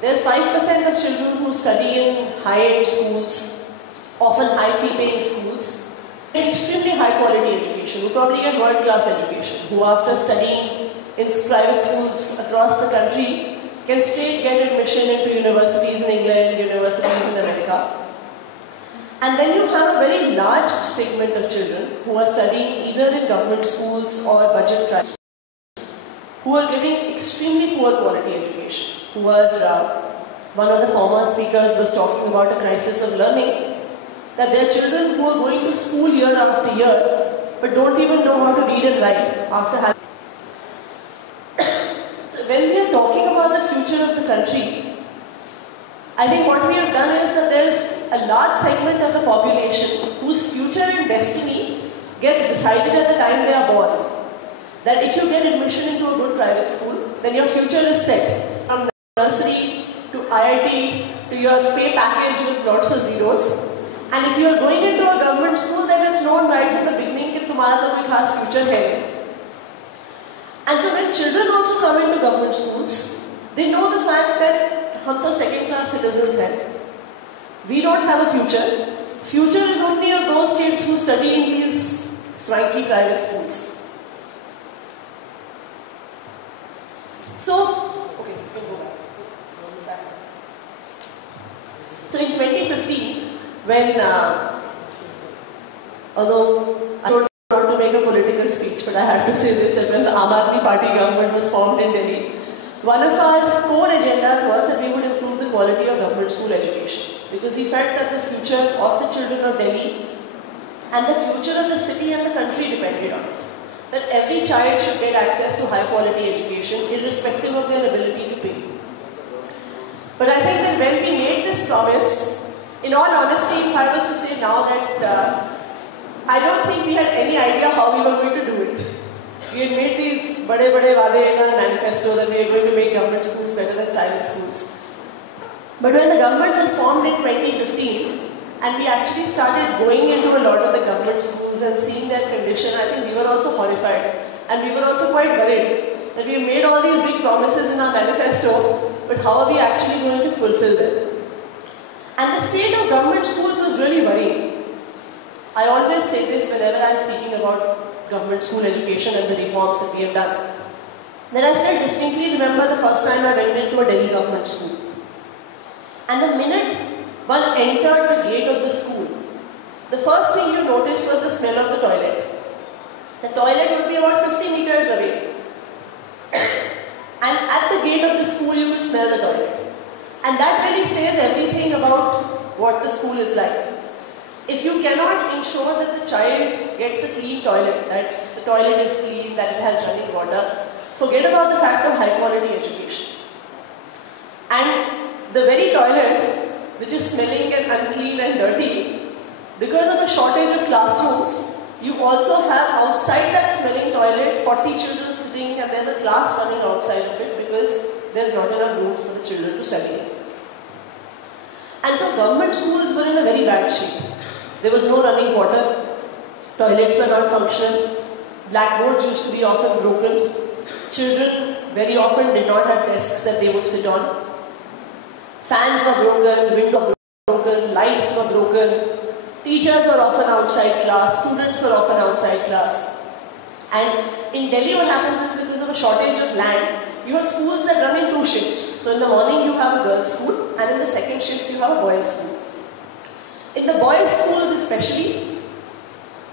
There's 5% of children who study in high-end schools, often high-fee paying schools, extremely high-quality education, who probably get world-class education, who after studying in private schools across the country can straight get admission into universities in England, universities in America. And then you have a very large segment of children who are studying either in government schools or budget private schools, who are getting extremely poor quality education. Who are, one of the former speakers was talking about a crisis of learning, that there are children who are going to school year after year, but don't even know how to read and write after having. So when we are talking about the future of the country, I think what we have done is that there is a large segment of the population whose future and destiny gets decided at the time they are born. That if you get admission into a good private school, then your future is set. From nursery to IIT to your pay package with lots of zeros. And if you are going into a government school, then it's known right from the beginning that तुम्हारा तो कोई खास future है. And so when children also come into government schools, they know the fact that हम तो second class citizens हैं. We don't have a future. Future is only of those kids who study in these swanky private schools. So, okay, you can go back. So in 2015, when, although I don't want to make a political speech, but I have to say this, that when the Aam Aadmi Party government was formed in Delhi, one of our core agendas was that we would improve the quality of government school education. Because we felt that the future of the children of Delhi and the future of the city and the country depended that every child should get access to high quality education irrespective of their ability to pay. But I think that when we made this promise, in all honesty, if I was to say now that I don't think we had any idea how we were going to do it. We had made these bade waade in our manifesto that we are going to make government schools better than private schools. But when the government was formed in 2015, and we actually started going into a lot of the government schools and seeing their condition, I think we were also horrified. And we were also quite worried that we have made all these big promises in our manifesto, but how are we actually going to fulfill them? And the state of government schools was really worrying. I always say this whenever I am speaking about government school education and the reforms that we have done. That I still distinctly remember the first time I went into a Delhi government school. And the minute one entered the gate of the school, the first thing you noticed was the smell of the toilet. The toilet would be about 50 meters away. And at the gate of the school you could smell the toilet. And that really says everything about what the school is like. If you cannot ensure that the child gets a clean toilet, that the toilet is clean, that it has running water, forget about the fact of high quality education. And the very toilet, which is smelling and unclean and dirty, because of a shortage of classrooms, you also have outside that smelling toilet 40 children sitting and there's a class running outside of it because there's not enough rooms for the children to study in. And so government schools were in a very bad shape. There was no running water, toilets were not functional, blackboards used to be often broken, children very often did not have desks that they would sit on, fans were broken, windows were broken, lights were broken, teachers were often outside class, students were often outside class. And in Delhi what happens is because of a shortage of land, you have schools that run in two shifts. So in the morning you have a girls' school and in the second shift you have a boys' school. In the boys' schools especially,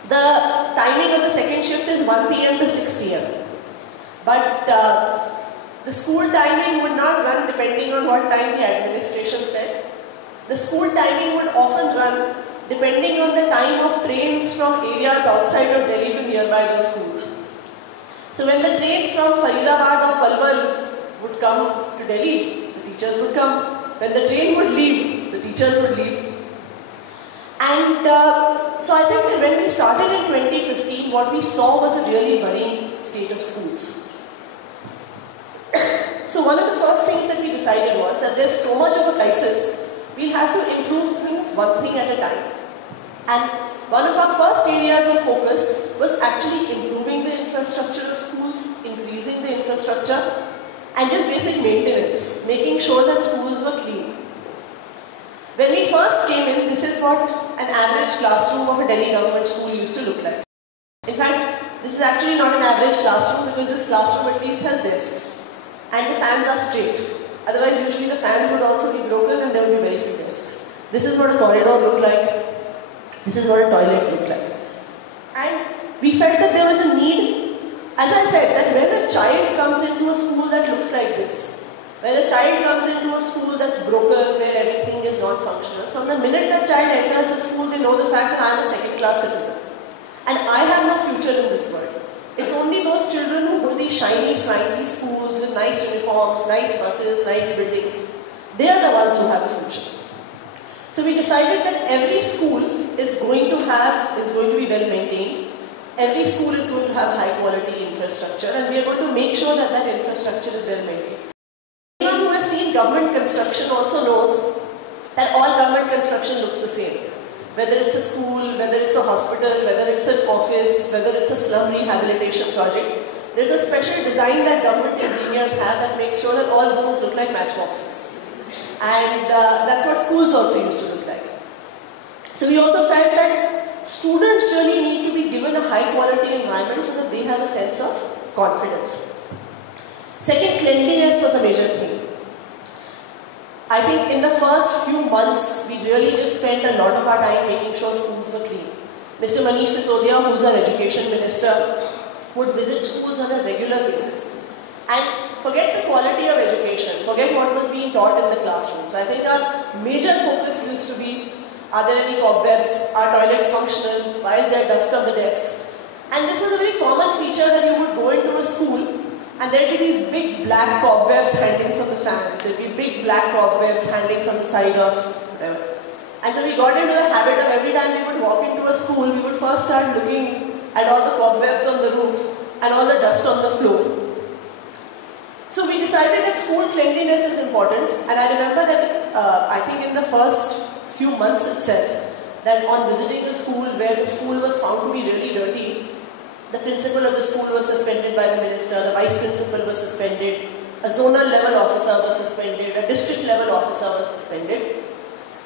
the timing of the second shift is 1 p.m. to 6 p.m. But the school timing would not run depending on what time the administration said. The school timing would often run depending on the time of trains from areas outside of Delhi to nearby those schools. So when the train from Faridabad or Palwal would come to Delhi, the teachers would come. When the train would leave, the teachers would leave. And so I think that when we started in 2015, what we saw was a really worrying state of schools. So one of the first things that we decided was that there's so much of a crisis, we'll have to improve things one thing at a time. And one of our first areas of focus was actually improving the infrastructure of schools, increasing the infrastructure, and just basic maintenance, making sure that schools were clean. When we first came in, this is what an average classroom of a Delhi government school used to look like. In fact, this is actually not an average classroom because this classroom at least has desks. And the fans are straight. Otherwise, usually the fans would also be broken and there would be very few desks. This is what a corridor looked like. This is what a toilet looked like. And we felt that there was a need, as I said, that when a child comes into a school that looks like this, when a child comes into a school that's broken, where everything is not functional, from the minute the child enters the school, they know the fact that I am a second-class citizen. And I have no future in this world. It's only those children who go to these shiny, smiley schools with nice uniforms, nice buses, nice buildings. They are the ones who have a future. So we decided that every school is going to be well maintained. Every school is going to have high quality infrastructure and we are going to make sure that that infrastructure is well maintained. Anyone who has seen government construction also knows that all government construction looks the same. Whether it's a school, whether it's a hospital, whether it's an office, whether it's a slum rehabilitation project, there's a special design that government engineers have that makes sure that all homes look like matchboxes. And that's what schools also used to look like. So we also felt that students really need to be given a high quality environment so that they have a sense of confidence. Second, cleanliness was a major thing. I think in the first few months, we really just spent a lot of our time making sure schools were clean. Mr. Manish Sisodia, who's our education minister, would visit schools on a regular basis. And forget the quality of education, forget what was being taught in the classrooms. I think our major focus used to be, are there any cobwebs? Are toilets functional? Why is there dust on the desks? And this was a very common feature that you would go into a school and there would be these big black cobwebs hanging from the fans. There would be big black cobwebs hanging from the side of whatever. And so we got into the habit of every time we would walk into a school, we would first start looking at all the cobwebs on the roof and all the dust on the floor. So we decided that school cleanliness is important, and I remember that I think in the first few months itself, that on visiting the school where the school was found to be really dirty, the principal of the school was suspended by the minister, the vice principal was suspended, a zonal level officer was suspended, a district level officer was suspended.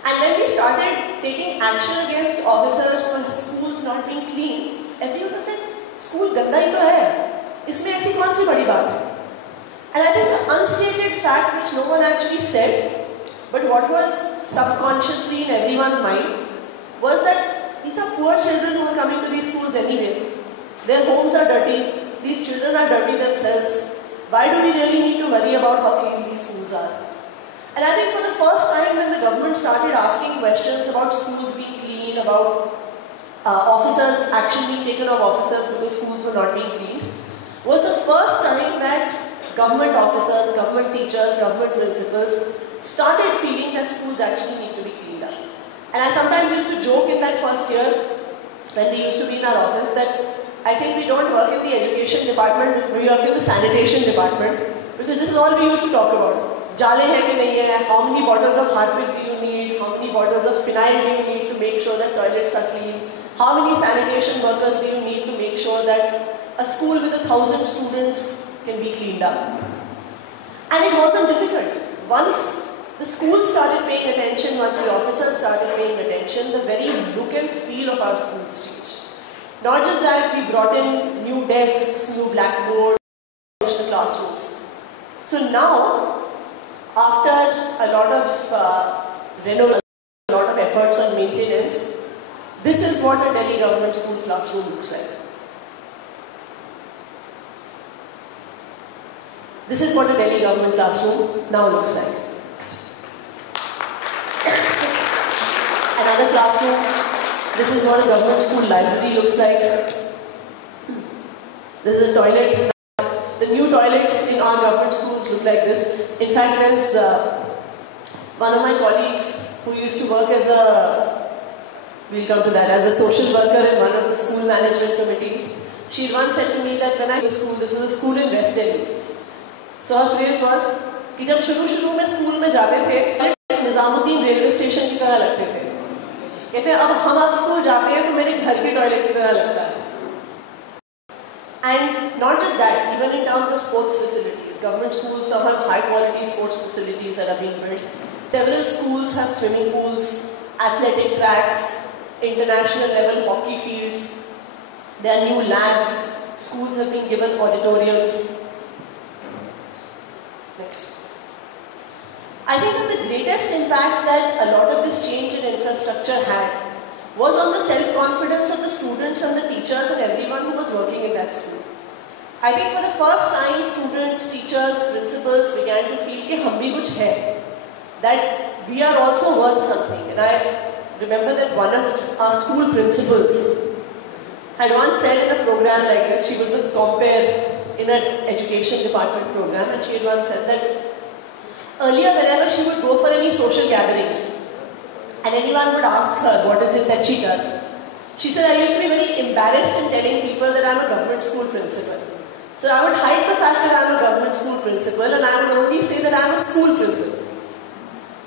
And when we started taking action against officers for schools not being clean, everyone said, school ganda hi to hai, isme aisi kaun si badi baat hai? And I think the unstated fact which no one actually said, but what was subconsciously in everyone's mind, was that these are poor children who are coming to these schools anyway. Their homes are dirty, these children are dirty themselves. Why do we really need to worry about how clean these schools are? And I think for the first time when the government started asking questions about schools being clean, about officers, action being taken of officers because schools were not being cleaned, was the first time that government officers, government teachers, government principals started feeling that schools actually need to be cleaned up. And I sometimes used to joke in that first year when we used to be in our office that I think we don't work in the education department, we work in the sanitation department, because this is all we used to talk about. Jale hai ki nahi hai, how many bottles of Harpic do you need, how many bottles of phenyl do you need to make sure that toilets are clean, how many sanitation workers do you need to make sure that a school with 1,000 students can be cleaned up. And it wasn't difficult. Once the school started paying attention, once the officers started paying attention, the very look and feel of our schools changed. Not just that, we brought in new desks, new blackboards, additional classrooms. So now, after a lot of renovation, a lot of efforts on maintenance, this is what a Delhi government school classroom looks like. This is what a Delhi government classroom now looks like. Another classroom. This is what a government school library looks like. This is a toilet. The new toilets in our government schools look like this. In fact, there's one of my colleagues who used to work as we'll come to that, as a social worker in one of the school management committees. She once said to me that when I was in school, this was a school in West Delhi. So her phrase was कि जब शुरू में school में जाते थे Nizamuddin railway station की तरह लगते थे. कहते हैं अब हम स्कूल जाते हैं तो मेरे घर के टॉयलेट की तरह लगता है. And not just that, even in terms of sports facilities, government schools have high quality sports facilities that are being built. Several schools have swimming pools, athletic tracks, international level hockey fields. There are new labs. Schools have been given auditoriums. Next. I think that the greatest impact that a lot of this change in infrastructure had was on the self-confidence of the students and the teachers and everyone who was working in that school. I think for the first time, students, teachers, principals began to feel that hum bhi kuch hai, that we are also worth something. And I remember that one of our school principals had once said in a program like this, she was a compare in an education department program, and she had once said that earlier whenever she would go for any social gatherings and anyone would ask her what is it that she does, she said, I used to be very embarrassed in telling people that I'm a government school principal. So I would hide the fact that I'm a government school principal and I would only say that I'm a school principal.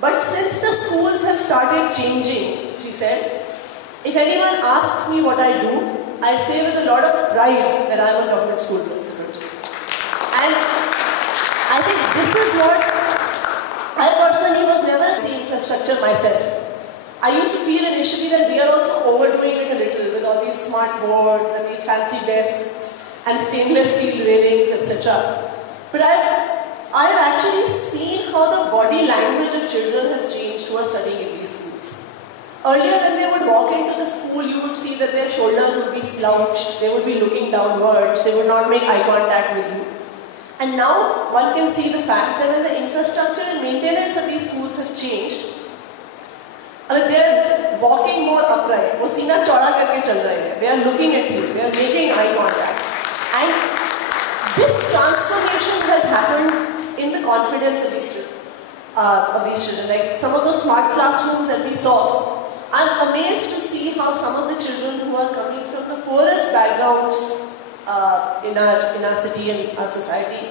But since the schools have started changing, she said, if anyone asks me what I do, I say with a lot of pride that I'm a government school principal. And I think this is what I personally was never seeing infrastructure myself. I used to feel initially that we are also overdoing it a little with all these smart boards and these fancy desks and stainless steel railings, etc. But I've actually seen how the body language of children has changed who are studying in these schools. Earlier when they would walk into the school, you would see that their shoulders would be slouched, they would be looking downwards, they would not make eye contact with you. And now one can see the fact that when the infrastructure and maintenance of these schools have changed, they are walking more upright. वो सीना चौड़ा करके चल रहे हैं. They are looking at you. They are making eye contact. And this transformation has happened in the confidence of these children. Like some of those smart classrooms that we saw, I'm amazed to see how some of the children who are coming from the poorest backgrounds in our city and our society,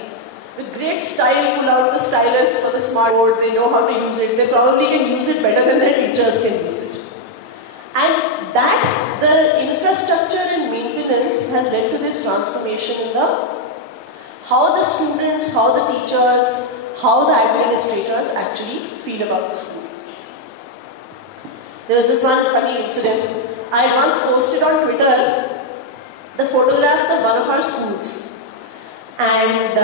with great style, pull out the stylus for the smart board, they know how to use it, they probably can use it better than their teachers can use it. And that, the infrastructure and maintenance has led to this transformation in how the students, how the teachers, how the administrators actually feel about the school. There was this one funny incident. I had once posted on Twitter the photographs of one of our schools. And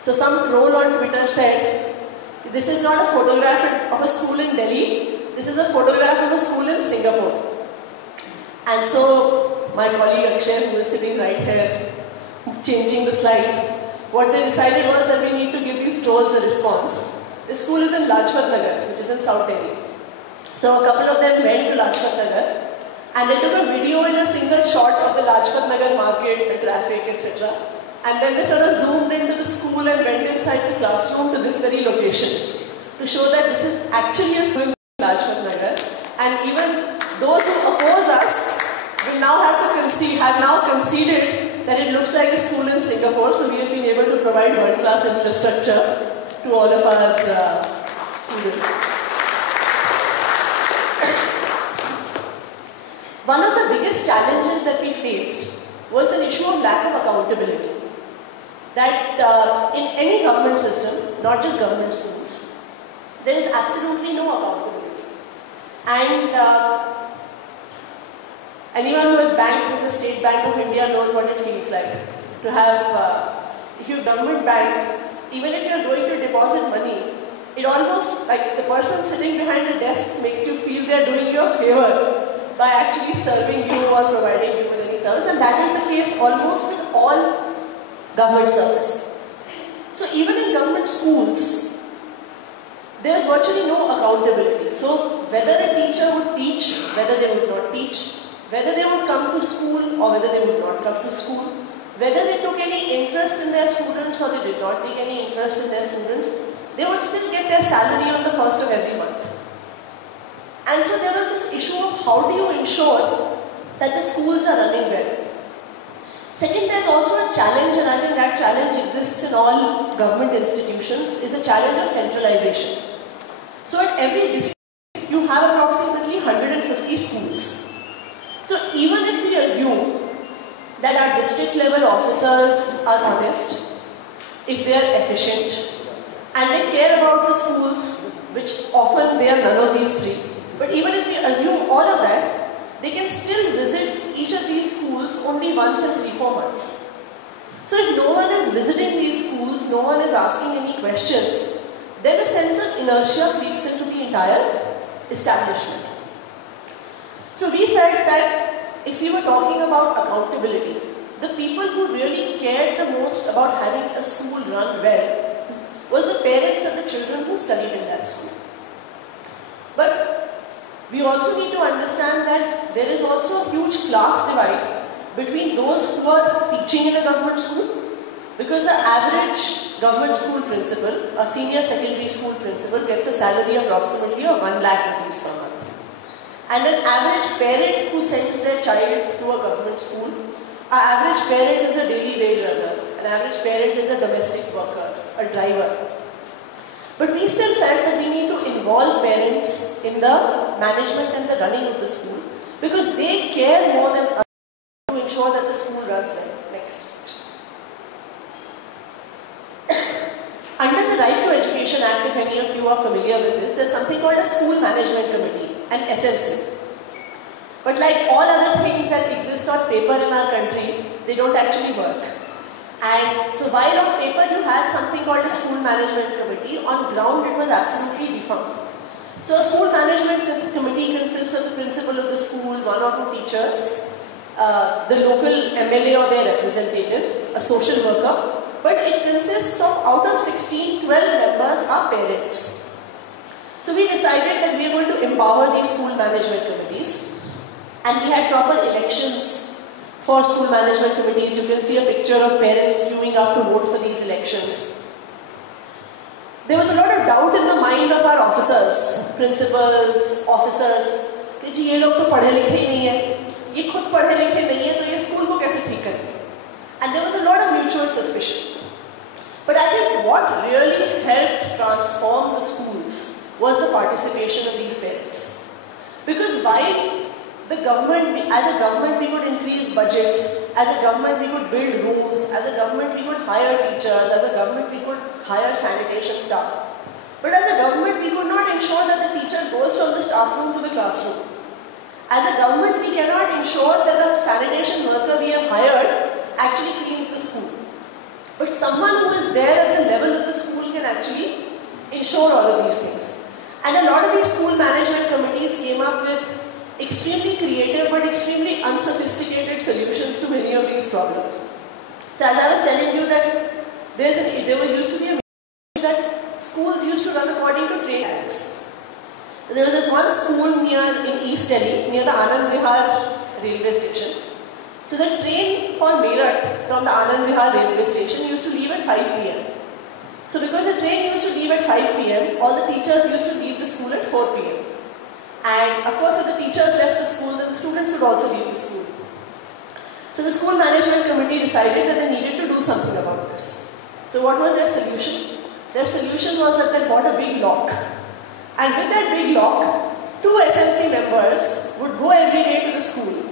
so some troll on Twitter said, this is not a photograph of a school in Delhi, this is a photograph of a school in Singapore. And so my colleague Akshay, who is sitting right here, changing the slides, what they decided was that we need to give these trolls a response. The school is in Lajpat Nagar, which is in South Delhi. So a couple of them went to Lajpat Nagar and they took a video in a single shot of the Lajpat Nagar market, the traffic, etc. And then they sort of zoomed into the school and went inside the classroom to this very location to show that this is actually a school in Lajpat Nagar. And even those who oppose us will now have now conceded that it looks like a school in Singapore. So we have been able to provide world-class infrastructure to all of our students. One of the biggest challenges that we faced was an issue of lack of accountability. That in any government system, not just government schools, there is absolutely no accountability. And anyone who has banked with the State Bank of India knows what it feels like to have, if you're government bank, even if you're going to deposit money, it almost, like the person sitting behind the desk makes you feel they're doing you a favor by actually serving you or providing you with any service, and that is the case almost with all government service. So even in government schools, there is virtually no accountability. So whether a teacher would teach, whether they would not teach, whether they would come to school or whether they would not come to school, whether they took any interest in their students or they did not take any interest in their students, they would still get their salary on the first of every month. And so there was this issue of how do you ensure that the schools are running well. Second, there's also a challenge, and I think that challenge exists in all government institutions, is a challenge of centralization. So at every district, you have approximately 150 schools. So even if we assume that our district level officers are honest, if they are efficient, and they care about the schools, which often they are none of these three, but even if we assume all of that, they can still visit each of these schools only once in 3-4 months. So if no one is visiting these schools, no one is asking any questions, then a sense of inertia creeps into the entire establishment. So we felt that if we were talking about accountability, the people who really cared the most about having a school run well was the parents of the children who studied in that school. But we also need to understand that there is also a huge class divide between those who are teaching in a government school, because an average government school principal, a senior secondary school principal, gets a salary approximately of 1 lakh rupees per month. And an average parent who sends their child to a government school, an average parent is a daily wage earner, an average parent is a domestic worker, a driver. But we still felt that we need to involve parents in the management and the running of the school, because they care more than us to ensure that the school runs well. Next. Under the Right to Education Act, if any of you are familiar with this, there's something called a School Management Committee, an SMC. But like all other things that exist on paper in our country, they don't actually work. And so while on paper you had something called a School Management Committee, on ground it was absolutely defunct. So a School Management Committee consists of the principal of the school, 1 or 2 teachers, the local MLA or their representative, a social worker, but it consists of, out of 16, 12 members are parents. So we decided that we are going to empower these school management committees, and we had proper elections for school management committees. You can see a picture of parents queuing up to vote for these elections. There was a lot of doubt in the mind of our officers, principals, officers, कि जी ये लोग तो पढ़े लिखे ही नहीं है, ये खुद पढ़े लिखे नहीं है, तो ये स्कूल को कैसे ठीक करेंगे? And there was a lot of mutual suspicion. But I think what really helped transform the schools was the participation of these parents. Because while the government, as a government we could increase budgets, as a government we could build rooms, as a government we could hire teachers, as a government we could hire sanitation staff. But as a government we could not ensure that the teacher goes from the staff room to the classroom. As a government we cannot ensure that the sanitation worker we have hired actually cleans the school. But someone who is there at the level of the school can actually ensure all of these things. And a lot of these school management committees came up with extremely creative but extremely unsophisticated solutions to many of these problems. So as I was telling you that there used to be a that schools used to run according to train times. So there was this one school in East Delhi, near the Anand Vihar railway station. So the train for Meerut from the Anand Vihar railway station used to leave at 5 p.m. So because the train used to leave at 5 p.m, all the teachers used to leave the school at 4 p.m. And of course, if the teachers left the school, then the students would also leave the school. So the school management committee decided that they needed to do something about this. So what was their solution? Their solution was that they bought a big lock. And with that big lock, 2 SMC members would go every day to the school.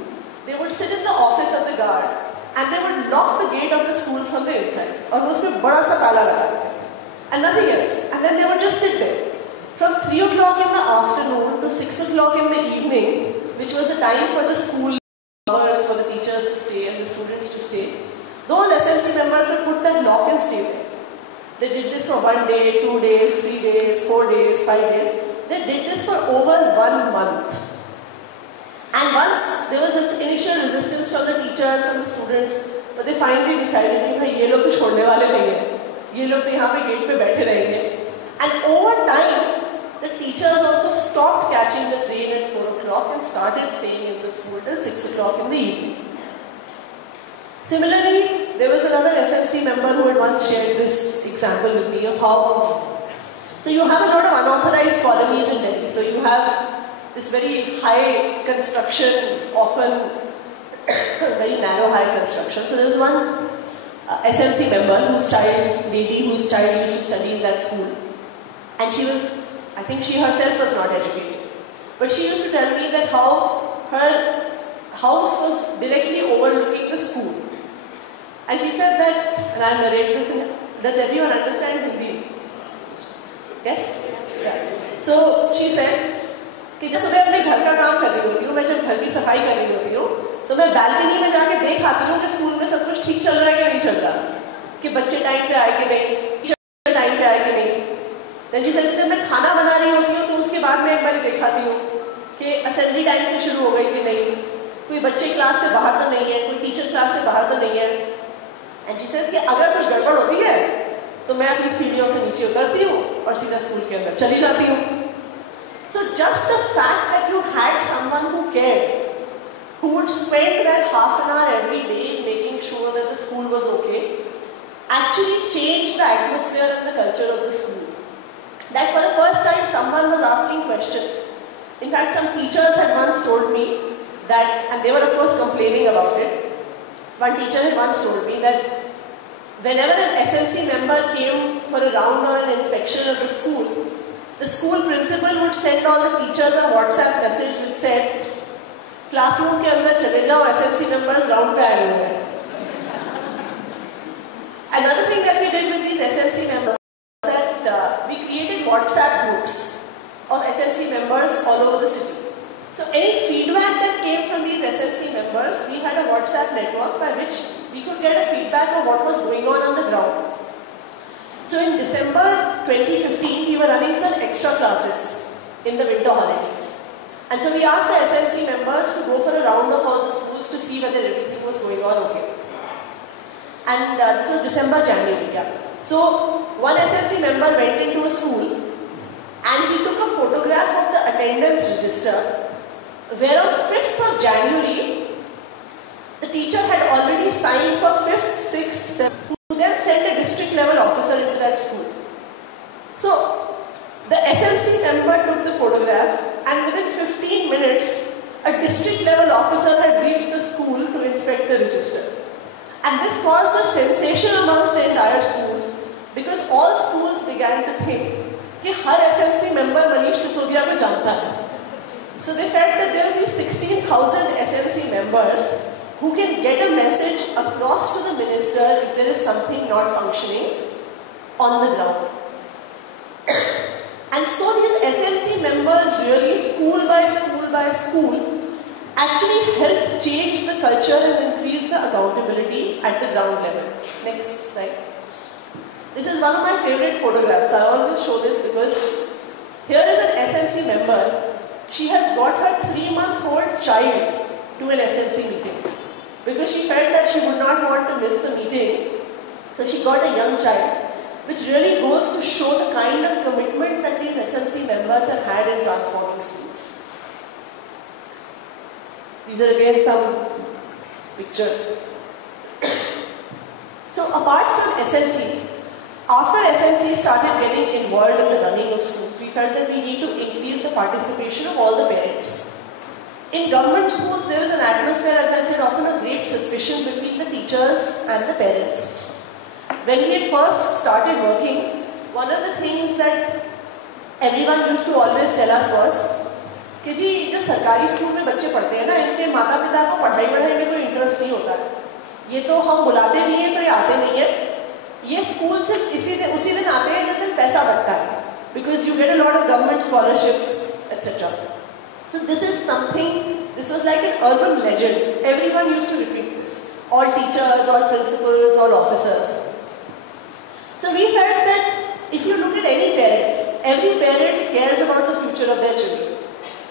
They would sit in the office of the guard and they would lock the gate of the school from the inside. और उसमें बड़ा सा ताला लगा देते and nothing else. And then they would just sit there. From 3 o'clock in the afternoon to 6 o'clock in the evening, which was the time for the school hours for the teachers to stay and the students to stay, those SMC members would put that lock and stay there. They did this for 1 day, 2 days, 3 days, 4 days, 5 days. They did this for over 1 month. And once there was this initial resistance from the teachers, from the students, but they finally decided that ये लोग तो छोड़ने वाले नहीं हैं, ये लोग तो यहाँ पे गेट पे बैठे रहेंगे. And over time, the teachers also stopped catching the train at 4 o'clock and started staying in the school till 6 o'clock in the evening. Similarly, there was another SMC member who had once shared this example with me of how, so you have a lot of unauthorized colonies in Delhi. So you have this very high construction, often very narrow high construction. So there was one SMC member whose child used to study in that school. And she was, I think she herself was not educated. But she used to tell me that how her house was directly overlooking the school. And she said that, and I'll narrate this, does everyone understand Hindi? Yes? Yeah. So she said, कि जब मैं अपने घर का काम कर रही होती हूँ, मैं जब घर की सफाई कर रही होती हूँ, तो मैं बालकनी में जाके देख आती हूँ कि स्कूल में सब कुछ ठीक चल रहा है कि नहीं चल रहा, कि बच्चे टाइम पे आए कि नहीं, टीचर टाइम पे आए कि नहीं. Then she said, जब मैं खाना बना रही होती हूँ, तो उसके बाद मैं एक बार देखाती हूँ कि असेंबली टाइम से शुरू हो गई कि नहीं, कोई बच्चे क्लास से बाहर तो नहीं है, कोई टीचर क्लास से बाहर तो नहीं है. And she says कि अगर कुछ गड़बड़ होती है, तो मैं अपनी सीढ़ियों से नीचे उतरती हूँ और सीधा स्कूल के अंदर चली जाती हूँ. So just the fact that you had someone who cared, who would spend that half an hour every day making sure that the school was okay, actually changed the atmosphere and the culture of the school. That for the first time someone was asking questions. In fact, some teachers had once told me that, and they were of course complaining about it, one teacher had once told me that whenever an SMC member came for a round or an inspection of the school principal would send all the teachers a WhatsApp message which said, classroom के अंदर चले जाओ, SMC members round पे आए हुए हैं. Another thing that we did with these SMC members was that we created WhatsApp groups of SMC members all over the city. So any feedback that came from these SMC members, we had a WhatsApp network by which we could get a feedback of what was going on the ground. So in December 2015, we were running some extra classes in the winter holidays. And so we asked the SMC members to go for a round of all the schools to see whether everything was going on okay. And this was December, January, yeah. So one SMC member went into a school and he took a photograph of the attendance register where on 5th of January, the teacher had already signed for 5th, 6th, 7th, who then sent a district level officer into that school. So, the SLC member took the photograph and within 15 minutes, a district level officer had reached the school to inspect the register. And this caused a sensation amongst the entire schools because all schools began to think that every SLC member Manish Sisodia ko janta hai. So they felt that there was these 16,000 SLC members who can get a message across to the minister if there is something not functioning on the ground. And so these SLC members really, school by school, actually helped change the culture and increase the accountability at the ground level. Next slide. This is one of my favorite photographs. I always show this because here is an SLC member. She has got her 3-month-old child to an SLC meeting because she felt that she would not want to miss the meeting. So she got a young child, which really goes to show the kind of commitment that these SLC members have had in transforming schools. These are again some pictures. So apart from SLCs, after SLCs started getting involved in the running of schools, we felt that we need to increase the participation of all the parents. In government schools, there is an atmosphere, as I said, often a great suspicion between the teachers and the parents. When we had first started working, one of the things that everyone used to always tell us was कि जी जो सरकारी school में बच्चे पढ़ते हैं ना, इनके माता पिता को पढ़ाई में कोई इंटरेस्ट नहीं होता है. ये तो हम बुलाते भी हैं तो ये आते नहीं है. ये स्कूल से उसी दिन आते हैं जिस दिन पैसा बंटता है. Because you get a lot of government scholarships, etc. So this is something, this was like an urban legend. Everyone used to repeat this. All teachers, all principals, all officers. So we felt that if you look at any parent, every parent cares about the future of their children.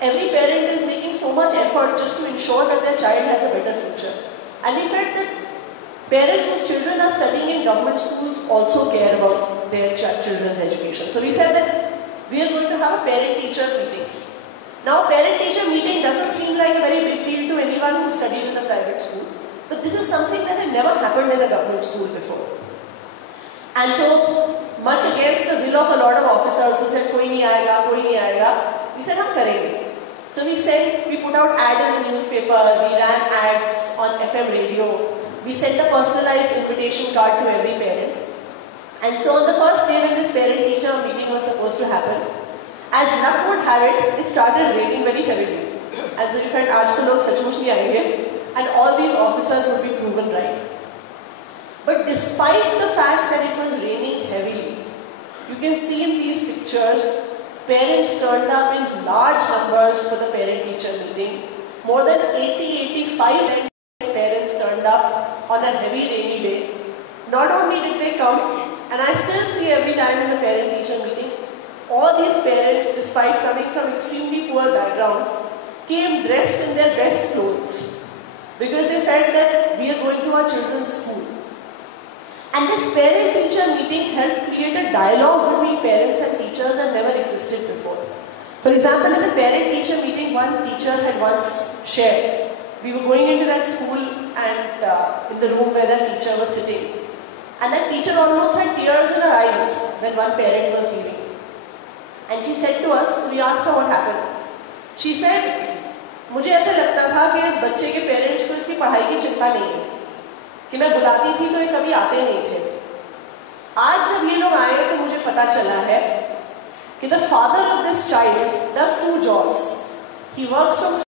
Every parent is making so much effort just to ensure that their child has a better future. And we felt that parents whose children are studying in government schools also care about their children's education. So we said that we are going to have a parent-teachers meeting. Now, parent-teacher meeting doesn't seem like a very big deal to anyone who studied in a private school. But this is something that had never happened in a government school before. And so, much against the will of a lot of officers who said, koi nahi aayega, we said, hum karenge. So we said, we put out ad in the newspaper, we ran ads on FM radio, we sent a personalized invitation card to every parent. And so on the first day when this parent-teacher meeting was supposed to happen, as luck would have it, it started raining very heavily. And so we felt, aaj to log sachmuch nahi aayenge, and all these officers would be proven right. But despite the fact that it was raining heavily, you can see in these pictures, parents turned up in large numbers for the parent-teacher meeting. More than 80-85 parents turned up on a heavy rainy day. Not only did they come, and I still see every time in the parent-teacher meeting, all these parents, despite coming from extremely poor backgrounds, came dressed in their best clothes because they felt that we are going to our children's school. And this parent-teacher meeting helped create a dialogue between parents and teachers that never existed before. For example, in a parent-teacher meeting, one teacher had once shared, we were going into that school and in the room where that teacher was sitting. And that teacher almost had tears in her eyes when one parent was leaving. And she said to us, we asked her what happened. She said, मुझे ऐसा लगता था कि इस बच्चे के parents को इसकी पढ़ाई की चिंता नहीं है. कि मैं बुलाती थी तो ये कभी आते नहीं थे. आज जब ये लोग आए तो मुझे पता चला है कि the father of this child does 2 jobs. He works from